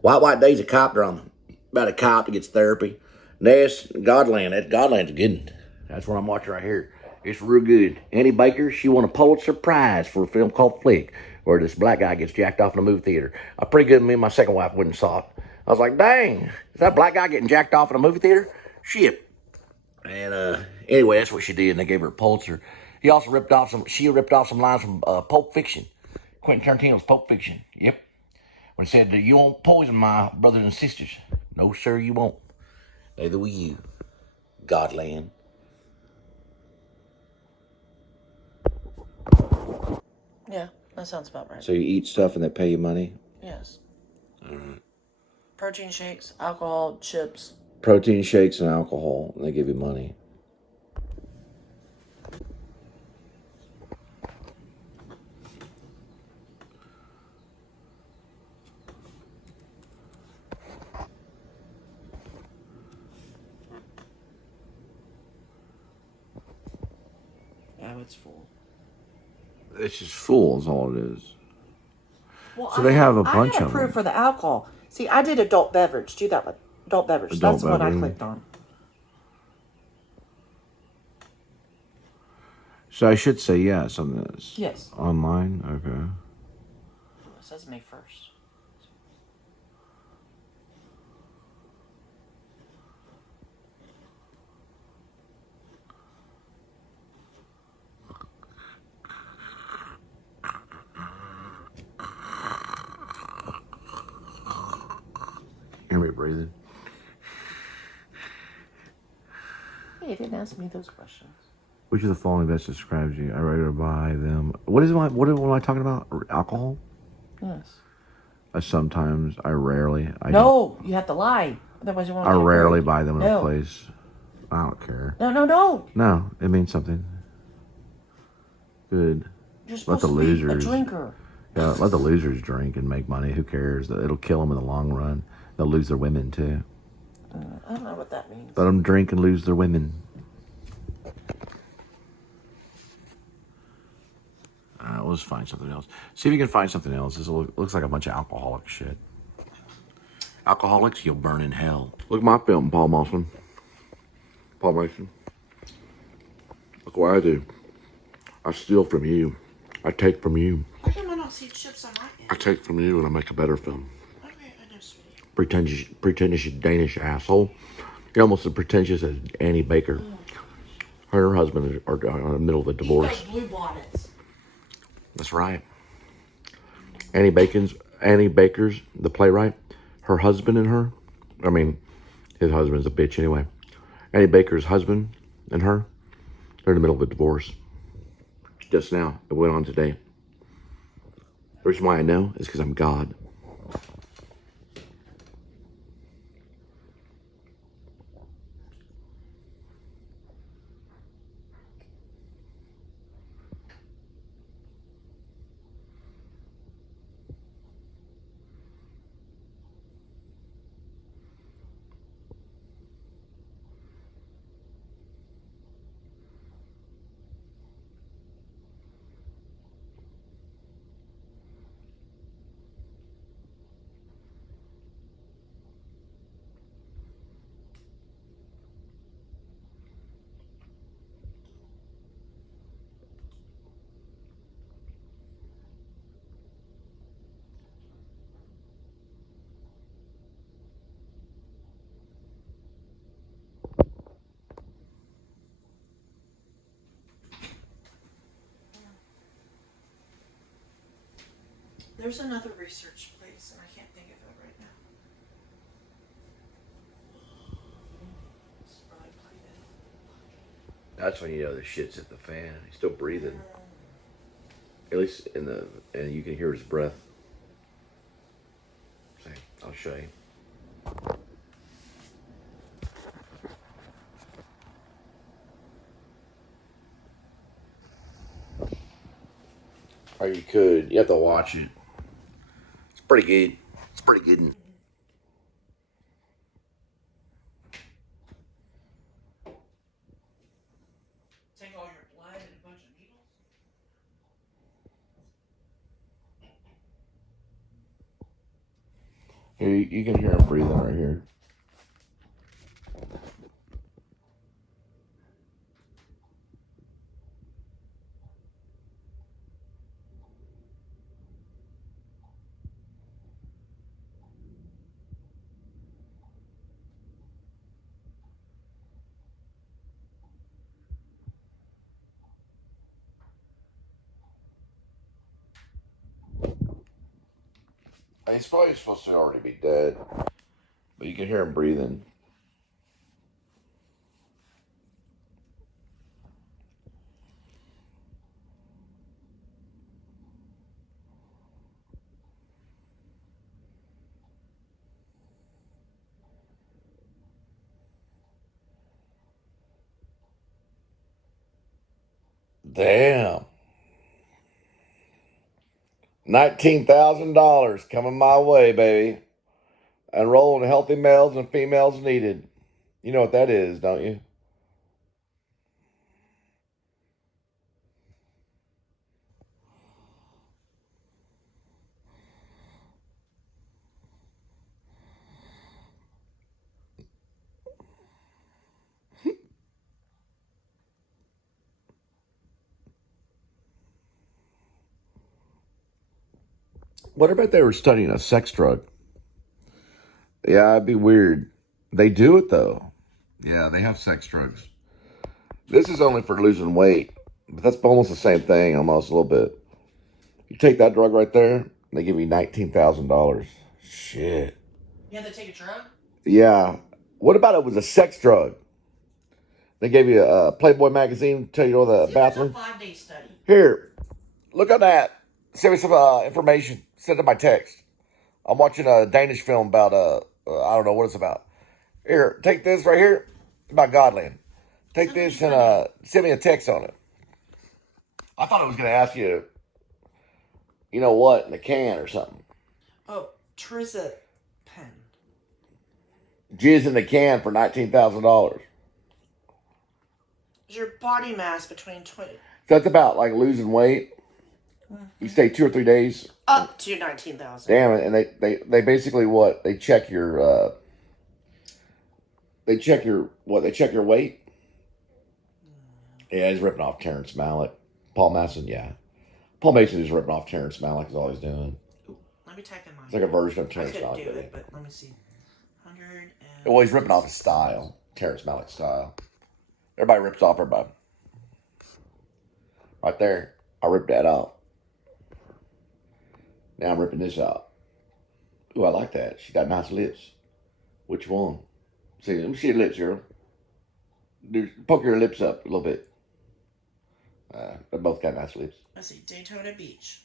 White Day's a cop drama. About a cop that gets therapy. That's Godland. That Godland's good. That's what I'm watching right here. It's real good. Annie Baker, she won a Pulitzer Prize for a film called Flick, where this black guy gets jacked off in a movie theater. Pretty good. Me and my second wife went and saw it. I was like, dang, is that black guy getting jacked off in a movie theater? Shit. And anyway, that's what she did, and they gave her a Pulitzer. She ripped off some lines from Pulp Fiction. Quentin Tarantino's Pulp Fiction. Yep. When he said, you won't poison my brothers and sisters. No, sir, you won't. Neither will you. Godland. Yeah, that sounds about right. So you eat stuff and they pay you money? Yes. Protein shakes, alcohol, chips. Protein shakes and alcohol, and they give you money. Yeah, it's full. It's just full is all it is. Well, So they have a bunch I had of approved them. for the alcohol. See, I did adult beverage. Do that one. Adult beverage. Adult That's the one I beverage. clicked on. So I should say yes on this. Yes. Online? Okay. It says May 1st. Hear me breathing? Hey, you didn't ask me those questions. Which of the following best describes you? I rather buy them. What am I talking about? Alcohol? Yes. Sometimes, I rarely. No, you have to lie. Otherwise, you won't. I get rarely approved. buy them in No. a place. I don't care. No. No, it means something. Good. You're Let supposed the to be a losers. drinker. Yeah, let the losers drink and make money. Who cares? It'll kill them in the long run. They'll lose their women too. I don't know what that means. Let them drink and lose their women. Let's find something else. See if you can find something else. This looks like a bunch of alcoholic shit. Alcoholics, you'll burn in hell. Look at my film, Paul Mason. Paul Mason. Look what I do. I steal from you. I take from you. How come I don't see chips on my end? I take from you and I make a better film. Okay, I know, sweetie. Pretentious Danish asshole. You're almost as pretentious as Annie Baker. Her and her husband are in the middle of a divorce. Eat those blue bonnets. That's right. Annie Baker's the playwright. Her husband and her. I mean, his husband's a bitch anyway. Annie Baker's husband and her. They're in the middle of a divorce. Just now. It went on today. The reason why I know is because I'm God. There's another research place, and I can't think of it right now. It's probably played That's when you know the shit's at the fan. He's still breathing. At least and you can hear his breath. See, I'll show you. Or you could. You have to watch it. It's pretty good. It's pretty good. Take all your blood and a bunch of needles. Here, you can hear him breathing right here. He's probably supposed to already be dead, but you can hear him breathing. Damn. $19,000 coming my way, baby. Enroll in healthy males and females needed. You know what that is, don't you? What about they were studying a sex drug? Yeah, it'd be weird. They do it, though. Yeah, they have sex drugs. This is only for losing weight, but that's almost the same thing, almost a little bit. You take that drug right there, they give you $19,000. Shit. You had to take a drug? Yeah. What about it was a sex drug? They gave you a Playboy magazine, tell you to go to the bathroom. It's a 5-day study. Here, look at that. Send me some information. Send it by text. I'm watching a Danish film about, I don't know what it's about. Here, take this right here, about Godland. Take this and send me a text on it. I thought it was going to ask you, you know what, in a can or something. Oh, Trizza pen. Jizz in the can for $19,000. Is your body mass between 20... So that's about like losing weight. You stay 2 or 3 days. Up to 19,000. Damn it. And they basically what? They check your, They check your weight? Yeah, he's ripping off Terrence Malick. Paul Mason, yeah. Paul Mason is ripping off Terrence Malick, is all he's doing. Ooh, let me type in mine. It's like a version of I Terrence could Malick. do it, but let me see. 100 and... Well, he's ripping off his style. Terrence Malick style. Everybody rips off everybody. Right there. I ripped that off. Now I'm ripping this out. Ooh, I like that. She got nice lips. Which one? See, let me see your lips, girl. Poke your lips up a little bit. They both got nice lips. Let's see. Daytona Beach.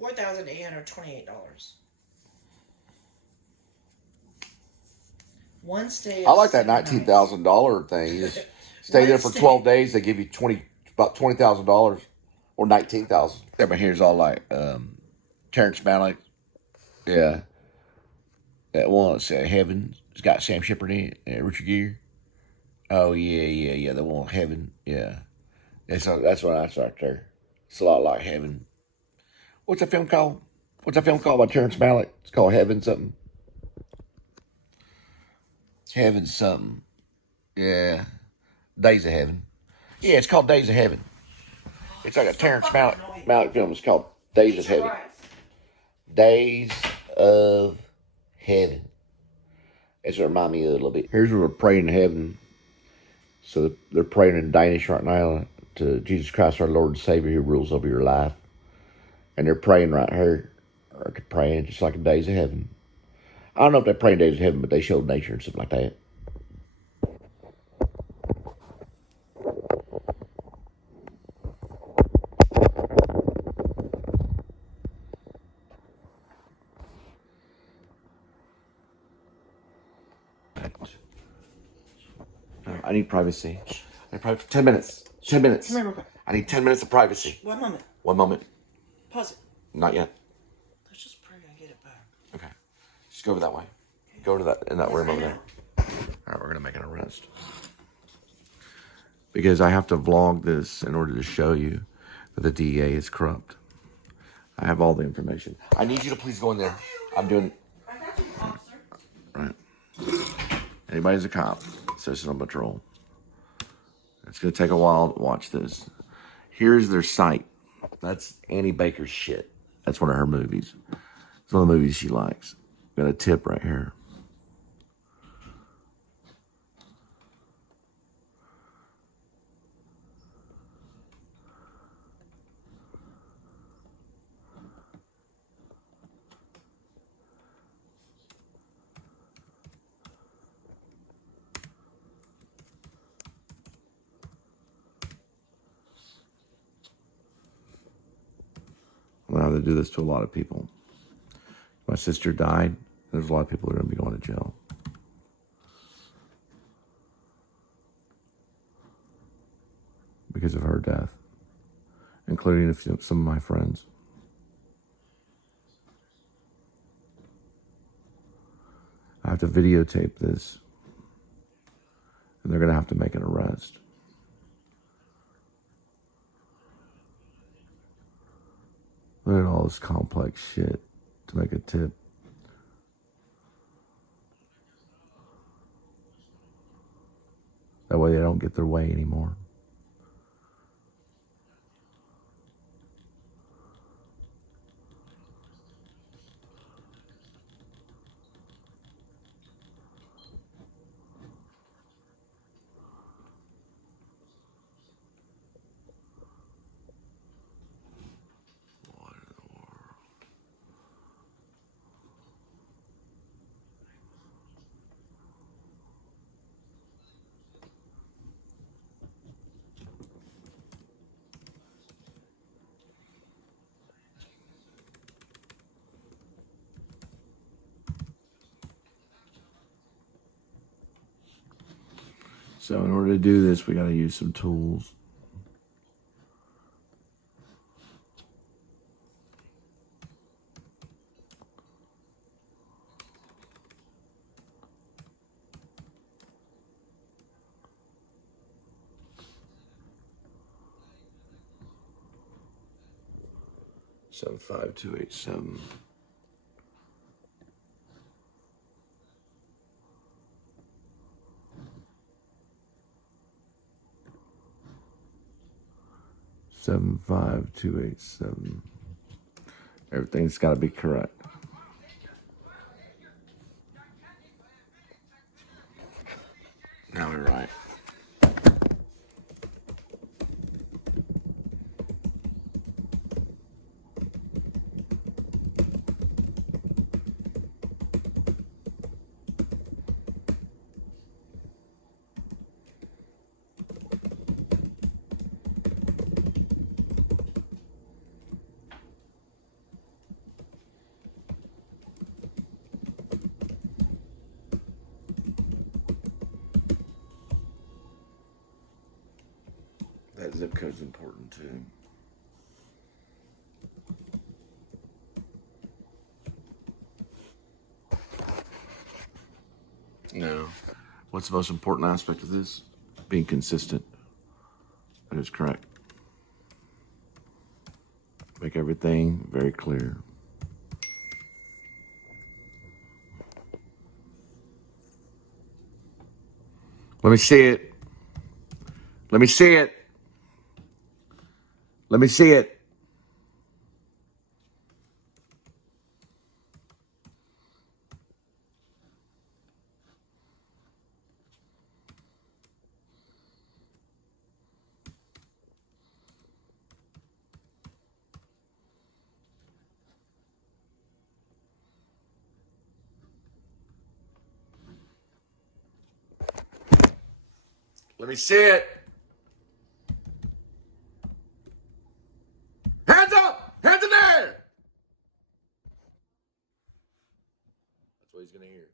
$4,828. One stay. I like that $19,000 thing. You just stay there for 12 days. They give you about $20,000 or $19,000. Everybody here's all like Terrence Malick. Yeah. That one, it's Heaven. It's got Sam Shepard in it. Richard Gere. Oh, yeah. The one, Heaven. Yeah. That's what that's right there. It's a lot like Heaven. What's that film called? What's that film called by Terrence Malick? It's called Heaven something. Heaven something. Days of Heaven. Yeah, it's called Days of Heaven. It's like a Terrence Malick film. It's called Days of Heaven. Days of Heaven. That's what remind me of a little bit. Here's where we're praying in heaven. So they're praying in Danish right now to Jesus Christ, our Lord and Savior, who rules over your life. And they're praying right here. Or praying just like in Days of Heaven. I don't know if they pray in Days of Heaven, but they show nature and stuff like that. I need privacy. 10 minutes. 10 minutes. Come here real quick. I need 10 minutes of privacy. 1 moment. 1 moment. Pause it. Not yet. Let's just pray and get it back. Okay. Just go over that way. Go to in that room over there. All right, we're going to make an arrest. Because I have to vlog this in order to show you that the DEA is corrupt. I have all the information. I need you to please go in there. I'm doing... I got you, officer. Right. Anybody's a cop. Citizen on patrol. It's going to take a while to watch this. Here's their site. That's Annie Baker's shit. That's one of her movies. It's one of the movies she likes. Got a tip right here. rather do this to a lot of people. My sister died. There's a lot of people who are going to be going to jail. Because of her death, including some of my friends. I have to videotape this, and they're going to have to make an arrest. Look at all this complex shit to make a tip. That way they don't get their way anymore. So in order to do this, we got to use some tools. Seven 5 2 8 7. Seven 5 2 8 7. Everything's got to be correct. Now we're right. That zip code's important too. No. What's the most important aspect of this? Being consistent. That is correct. Make everything very clear. Let me see it. Let me see it. Let me see it. Let me see it. Hands up! Hands in there! That's what he's going to hear.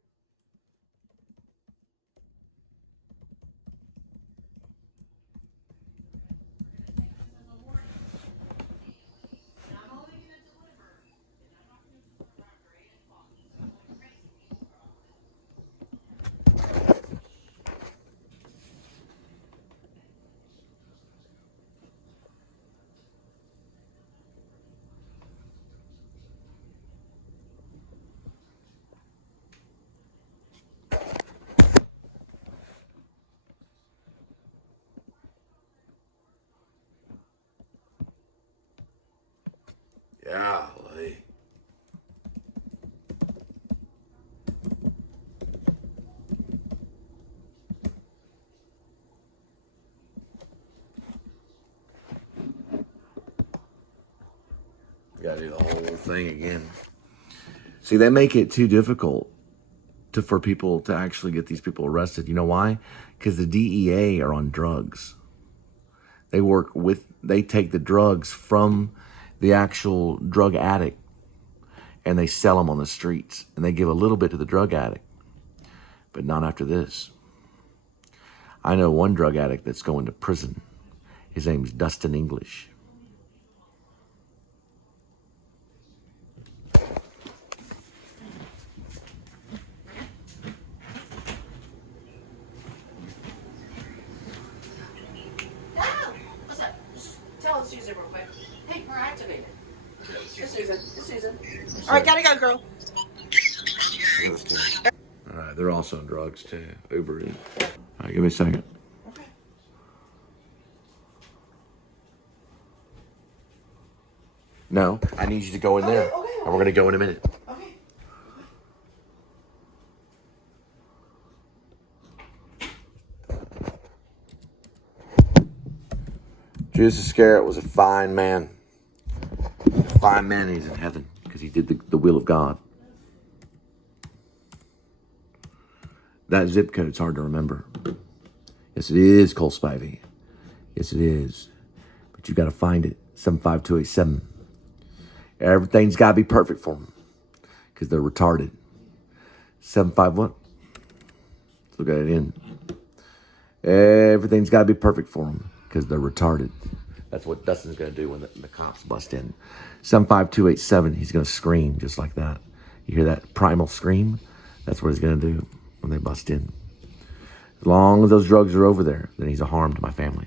Golly. Gotta do the whole thing again. See, they make it too difficult for people to actually get these people arrested. You know why? Because the DEA are on drugs. They take the drugs from the actual drug addict and they sell them on the streets. And they give a little bit to the drug addict, but not after this. I know one drug addict that's going to prison. His name's Dustin English. What's up? Just tell Susan real quick. Hey, we're activated. It's Susan. It's Susan. All right, gotta go, girl. All right, they're also on drugs too. Uber Eats. All right, give me a second. Okay. No, I need you to go in there. Okay. And we're going to go in a minute. Okay. Judas Iscariot was a fine man. A fine man, and he's in heaven because he did the will of God. That zip code's hard to remember. Yes, it is, Cole Spivey. Yes, it is. But you got to find it. 75287. Everything's got to be perfect for them because they're retarded. 75 what? Let's look at it in. Everything's got to be perfect for them because they're retarded. That's what Dustin's going to do when the cops bust in. 75287, he's going to scream just like that. You hear that primal scream? That's what he's going to do when they bust in. As long as those drugs are over there, then he's a harm to my family.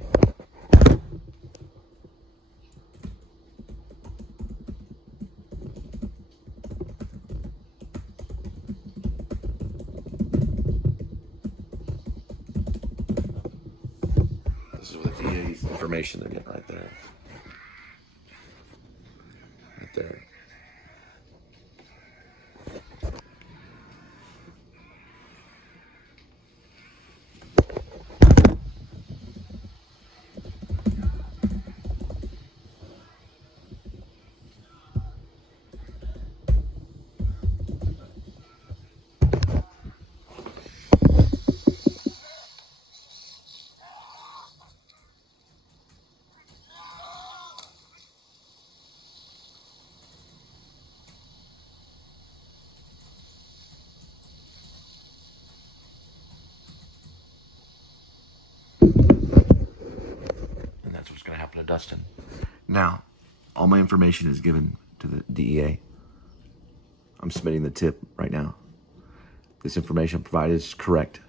This is what the DA's information they're getting right there. Right there. That's what's going to happen to Dustin. Now, all my information is given to the DEA. I'm submitting the tip right now. This information provided is correct.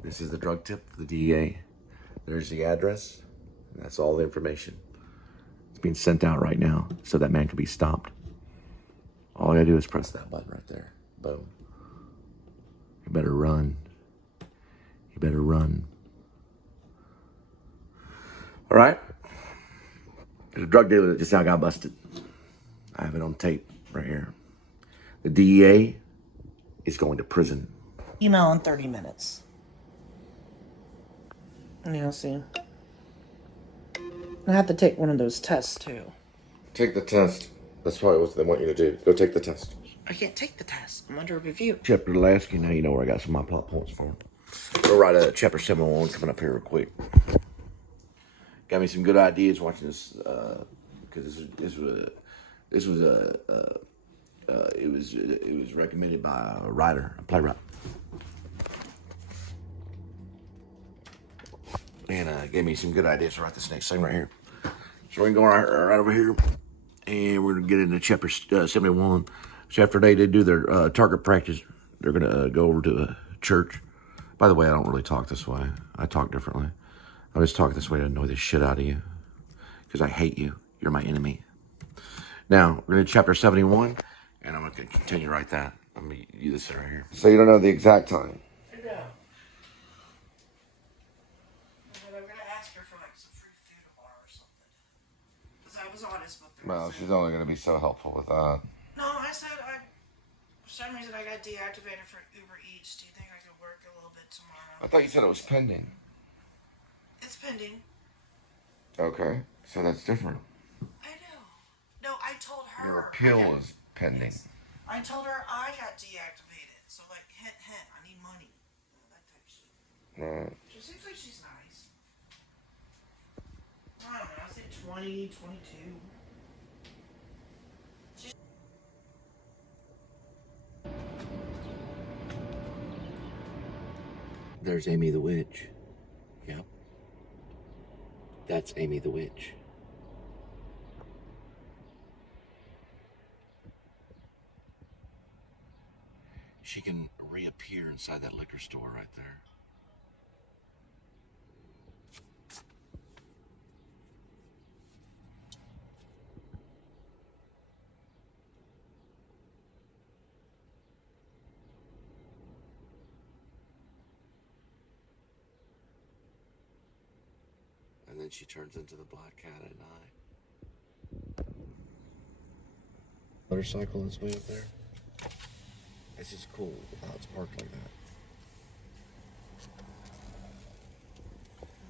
This is the drug tip for the DEA. There's the address. And that's all the information. It's being sent out right now so that man can be stopped. All I gotta do is press that button right there. Boom. You better run. You better run. All right? There's a drug dealer that just now got busted. I have it on tape right here. The DEA is going to prison. Email in 30 minutes. Yeah, see. I have to take one of those tests too. Take the test. That's probably what they want you to do. Go take the test. I can't take the test. I'm under review. Chapter Lasky, now you know where I got some of my plot points from. Go right at chapter 701 coming up here real quick. Got me some good ideas watching this, because it was recommended by a writer, a playwright, and gave me some good ideas to write this next thing right here. So we're gonna go right over here, and we're gonna get into chapter 71. So after they do their target practice, they're gonna go over to a church. By the way, I don't really talk this way. I talk differently. I just talk this way to annoy the shit out of you. Because I hate you. You're my enemy. Now, we're going to chapter 71. And I'm going to continue right that. Let me do this right here. So you don't know the exact time? No. I'm going to ask her for like some free food tomorrow or something. Because I was honest with her. Well, she's only going to be so helpful with that. No, I said for some reason I got deactivated for Uber Eats. Do you think I could work a little bit tomorrow? I thought you said it was pending. It's pending. Okay, so that's different. I know. No, I told her. Your appeal is pending. Yes. I told her I got deactivated. So, like, hint, I need money. That type of shit. Right. She seems like she's nice. I don't know. I said 20, 22. There's Amy the Witch. Yep. That's Amy the Witch. She can reappear inside that liquor store right there. And then she turns into the black cat at night. Motorcycle is way up there. This is cool how it's parked like that.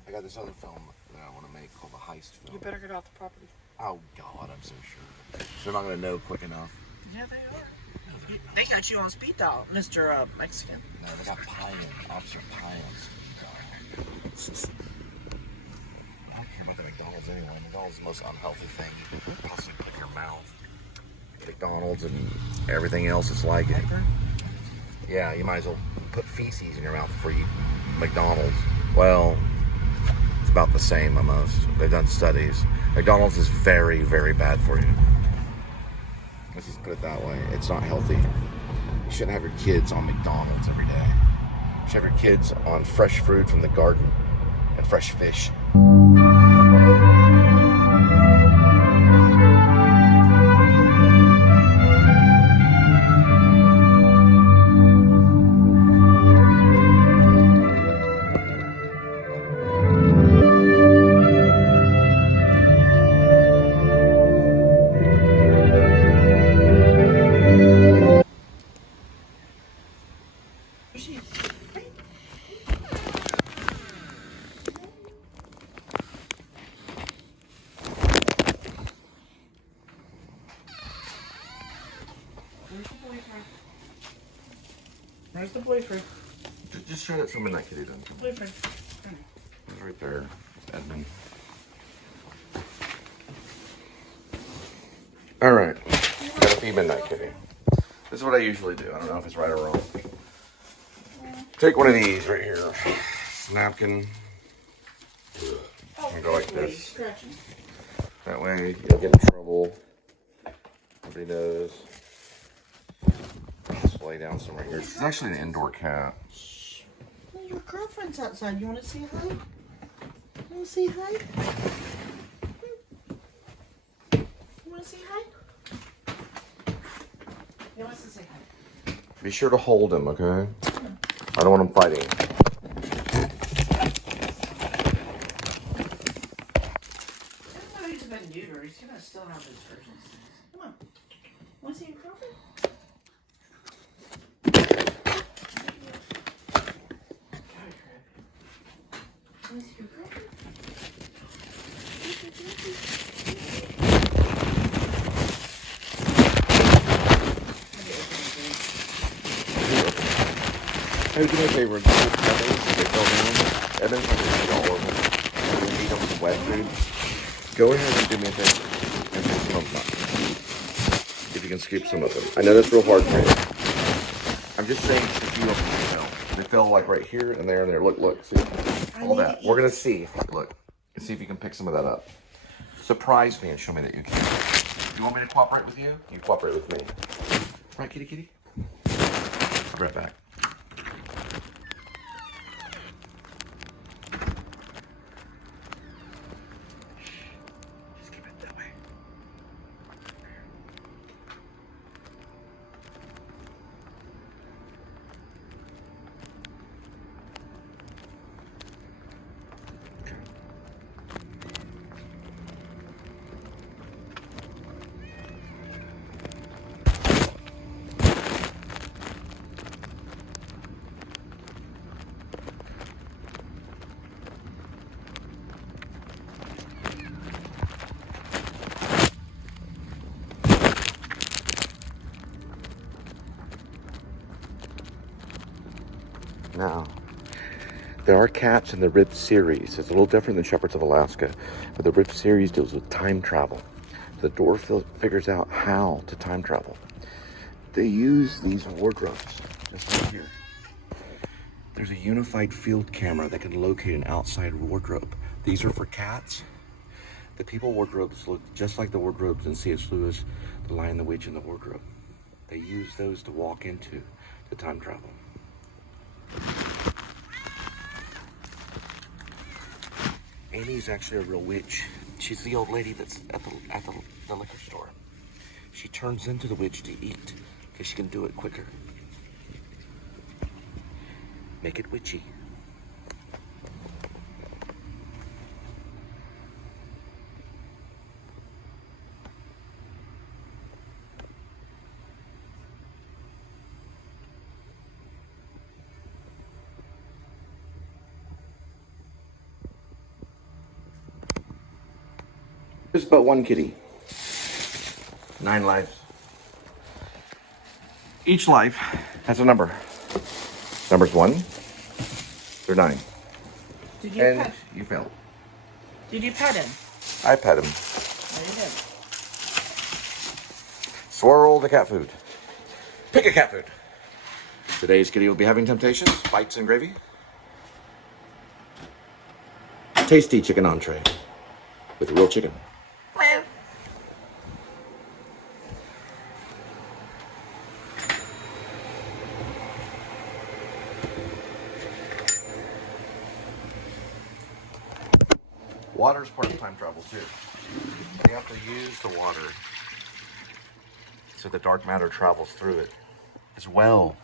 I got this other film that I want to make called the Heist film. You better get off the property. Oh God, I'm so sure. They're not gonna know quick enough. Yeah, they are. They got you on speed dial, Mr. Mexican. No, they got Pine, Officer Pine on speed dial. I don't care about the McDonald's anyway. McDonald's is the most unhealthy thing you could possibly put in your mouth. McDonald's and everything else is like it. Yeah, you might as well put feces in your mouth before you eat McDonald's. Well, it's about the same almost. They've done studies. McDonald's is very, very bad for you. Let's just put it that way. It's not healthy. You shouldn't have your kids on McDonald's every day. You should have your kids on fresh fruit from the garden and fresh fish. Where's the boyfriend? Just show that to Midnight Kitty then. Boyfriend. It's right there. It's Edmund. Alright. Gotta feed Midnight Kitty. This is what I usually do. I don't know if it's right or wrong. Take one of these right here. Napkin. And go like this. That way you don't get in trouble. Nobody knows. Just lay down somewhere here. It's actually an indoor cat. Your girlfriend's outside. You want to say hi? You want to say hi? You want to say hi? He wants to say hi. Be sure to hold him, okay? I don't want him fighting. Even though he's been neutered, he's gonna still have his virgins. Come on. Want to see your girlfriend? Hey, do me a favor. Evan's like all over. You eat them with wet food. Go ahead and do me a favor. And pick some of them. If you can scoop some of them. I know that's real hard for you. I'm just saying a few of them fell. They fell like right here and there and there. Look, see? All that. We're gonna see. Look. See if you can pick some of that up. Surprise me and show me that you can. You want me to cooperate with you? You cooperate with me. Right, kitty kitty? I'll be right back. Just keep it that way. Now, there are cats in the Rift series. It's a little different than Shepherds of Alaska, but the Rift series deals with time travel. The door figures out how to time travel. They use these wardrobes, just right here. There's a unified field camera that can locate an outside wardrobe. These are for cats. The people wardrobes look just like the wardrobes in C.S. Lewis, The Lion, the Witch, and the Wardrobe. They use those to walk into the time travel. Amy's actually a real witch. She's the old lady that's at the liquor store. She turns into the witch to eat because she can do it quicker. Make it witchy. There's but one kitty. 9 lives. Each life has a number. Numbers 1 through 9. Did you And pet? you failed. Did you pet him? I pet him. No, you didn't. Swirl the cat food. Pick a cat food. Today's kitty will be having temptations, bites and gravy. Tasty chicken entree with real chicken. Water is part of time travel too. You have to use the water so the dark matter travels through it, as well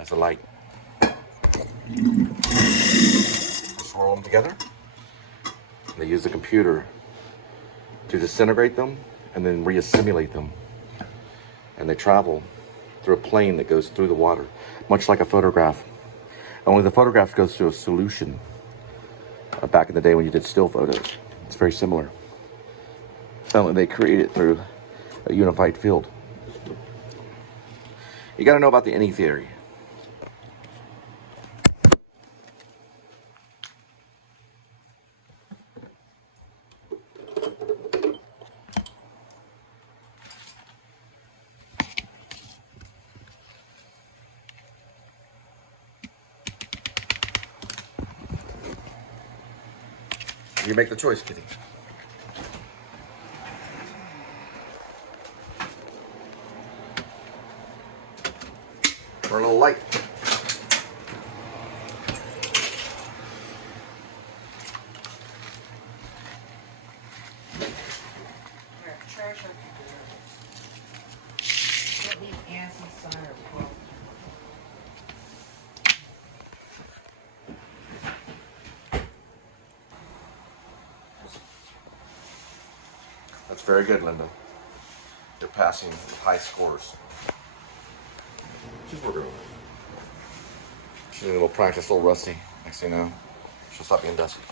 as the light. Swirl them together. And they use the computer to disintegrate them and then reassimilate them. And they travel through a plane that goes through the water, much like a photograph. Only the photograph goes through a solution. Back in the day when you did still photos. It's very similar. Only they create it through a unified field. You got to know about the any theory. You make the choice, kitty. For a little light. Trash our computer. Don't leave ants inside our book. That's very good, Linda. You're passing with high scores. She's working over it. She's a little practice, a little rusty. Next thing you know, she'll stop being dusty.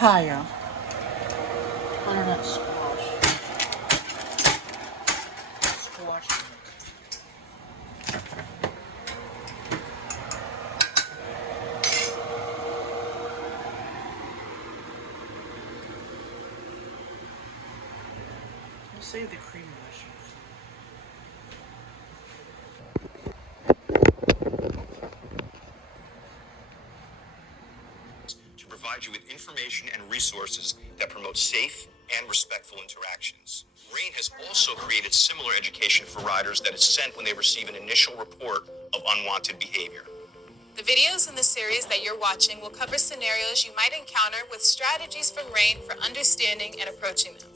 Hiya. Butternut squash. Squash. We'll save the cream mushrooms. To provide you with information and resources that promote safe and respectful interactions. RAIN has also created similar education for riders that is sent when they receive an initial report of unwanted behavior. The videos in the series that you're watching will cover scenarios you might encounter with strategies from RAIN for understanding and approaching them.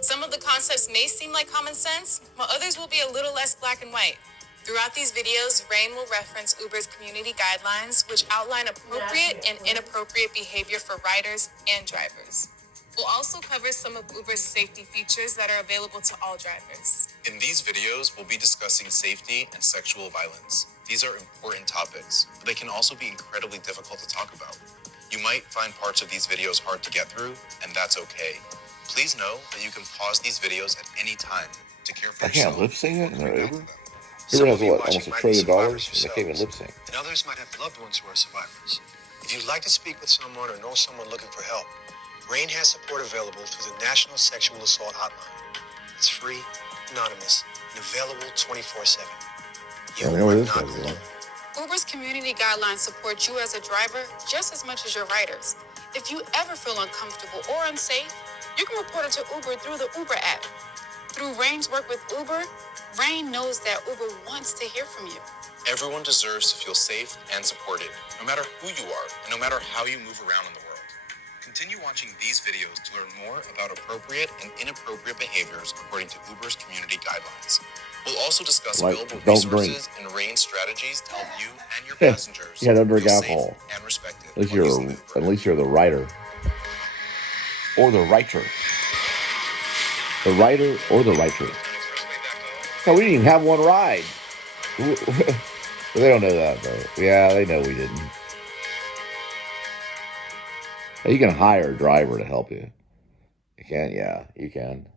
Some of the concepts may seem like common sense, while others will be a little less black and white. Throughout these videos, RAIN will reference Uber's community guidelines, which outline appropriate and inappropriate behavior for riders and drivers. We'll also cover some of Uber's safety features that are available to all drivers. In these videos, we'll be discussing safety and sexual violence. These are important topics, but they can also be incredibly difficult to talk about. You might find parts of these videos hard to get through, and that's okay. Please know that you can pause these videos at any time to care for I yourself. can't lip sync it in their Uber? Some Uber of has you what, watching almost $1 might be trillion? survivors They can't even lip yourselves, sync. and others might have loved ones who are survivors. If you'd like to speak with someone or know someone looking for help, RAIN has support available through the National Sexual Assault Hotline. It's free, anonymous, and available 24/7. You I know where are this not guy's alone. going. Uber's community guidelines support you as a driver just as much as your riders. If you ever feel uncomfortable or unsafe, you can report it to Uber through the Uber app. Through RAIN's work with Uber, RAIN knows that Uber wants to hear from you. Everyone deserves to feel safe and supported, no matter who you are and no matter how you move around in the world. Continue watching these videos to learn more about appropriate and inappropriate behaviors according to Uber's community guidelines. We'll also discuss Like, available don't drink. resources and RAIN strategies to help you and your Yeah. passengers Yeah, don't drink feel alcohol. safe and respected. At least while using Uber. you're the writer. Or the writer. The writer or the writer. No, we didn't even have one ride. They don't know that, though. Yeah, they know we didn't. You can hire a driver to help you. You can? Yeah, you can.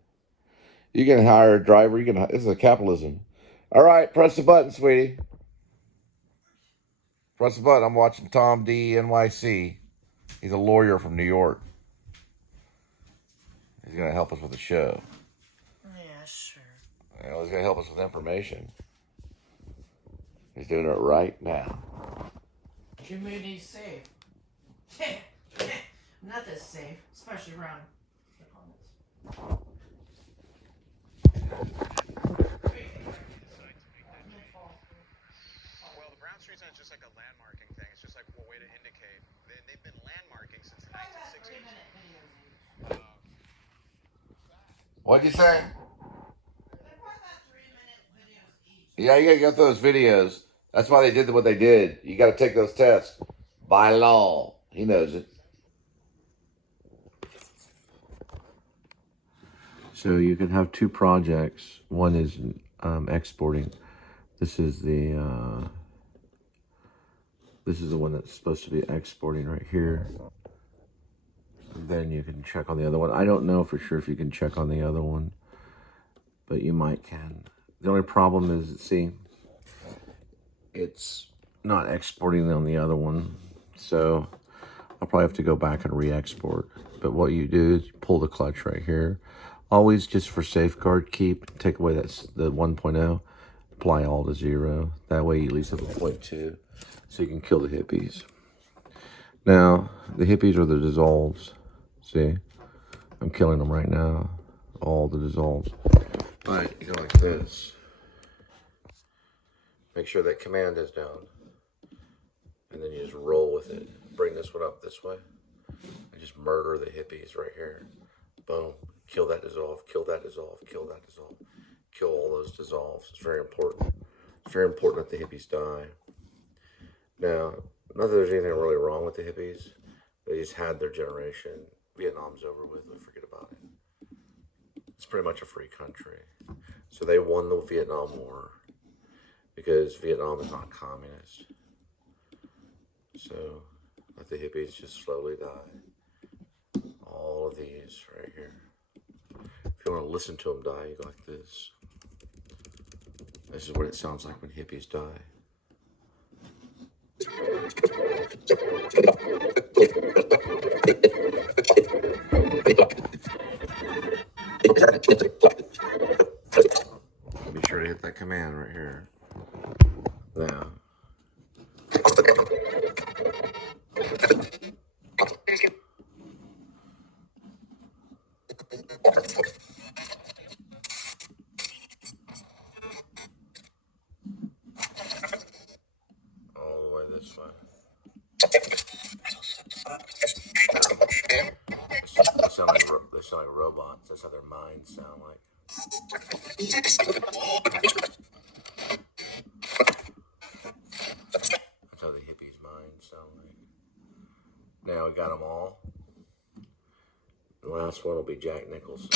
You can hire a driver. This is a capitalism. All right, press the button, sweetie. Press the button. I'm watching Tom D. NYC. He's a lawyer from New York. He's going to help us with the show. Yeah, sure. He's going to help us with information. He's doing it right now. Community safe. Not this safe, especially around the comments. Well, the brown street sign is just like a landmarking thing. It's just like a way to indicate. They've been landmarking since the 1960s. What'd you say? Yeah, you gotta get those videos. That's why they did what they did. You gotta take those tests. By law. He knows it. So you can have two projects. One is exporting. This is the one that's supposed to be exporting right here. Then you can check on the other one. I don't know for sure if you can check on the other one, but you might can. The only problem is, see, it's not exporting on the other one, so I'll probably have to go back and re-export. But what you do is you pull the clutch right here. Always, just for safeguard, take away the 1.0, apply all to 0. That way you at least have a 0.2, so you can kill the hippies. Now, the hippies are the dissolves. See, I'm killing them right now. All the dissolves. But you go like this. Make sure that command is down. And then you just roll with it. Bring this one up this way. And just murder the hippies right here. Boom. Kill that dissolve. Kill that dissolve. Kill that dissolve. Kill all those dissolves. It's very important. It's very important that the hippies die. Now, not that there's anything really wrong with the hippies. They just had their generation. Vietnam's over with. We forget about it. It's pretty much a free country. So they won the Vietnam War because Vietnam is not communist. So let the hippies just slowly die. all of these right here. If you want to listen to them die, you go like this. This is what it sounds like when hippies die. Be sure to hit that command right here. Now. All the way this way. They sound like robots. That's how their minds sound like. That's how the hippies' minds sound like. Now we got them all. The last one will be Jack Nicholson.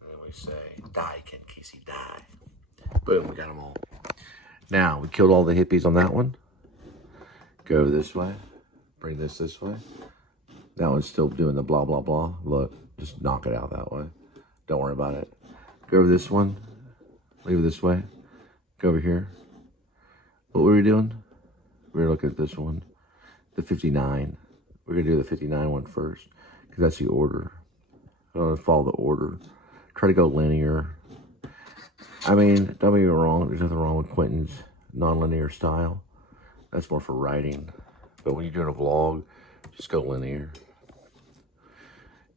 And then we say, die, Ken Kesey, die. Boom, we got them all. Now, we killed all the hippies on that one. Go this way. Bring this way. That one's still doing the blah, blah, blah. Look, just knock it out that way. Don't worry about it. Go over this one. Leave it this way. Go over here. What were we doing? We were looking at this one. The 59. We're going to do the 59 one first. Because that's the order. I don't want to follow the order. Try to go linear. I mean, don't get me wrong. There's nothing wrong with Quentin's non-linear style. That's more for writing. But when you're doing a vlog, just go linear.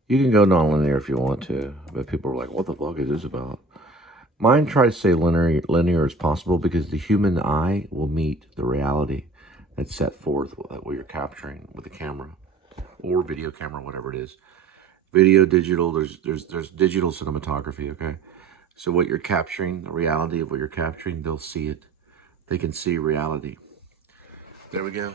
You can go non-linear if you want to, but people are like, what the fuck is this about? Mine tries to stay linear as possible because the human eye will meet the reality that's set forth what you're capturing with the camera or video camera, whatever it is. Video, digital, there's digital cinematography, okay? So what you're capturing, the reality of what you're capturing, they'll see it. They can see reality. There we go.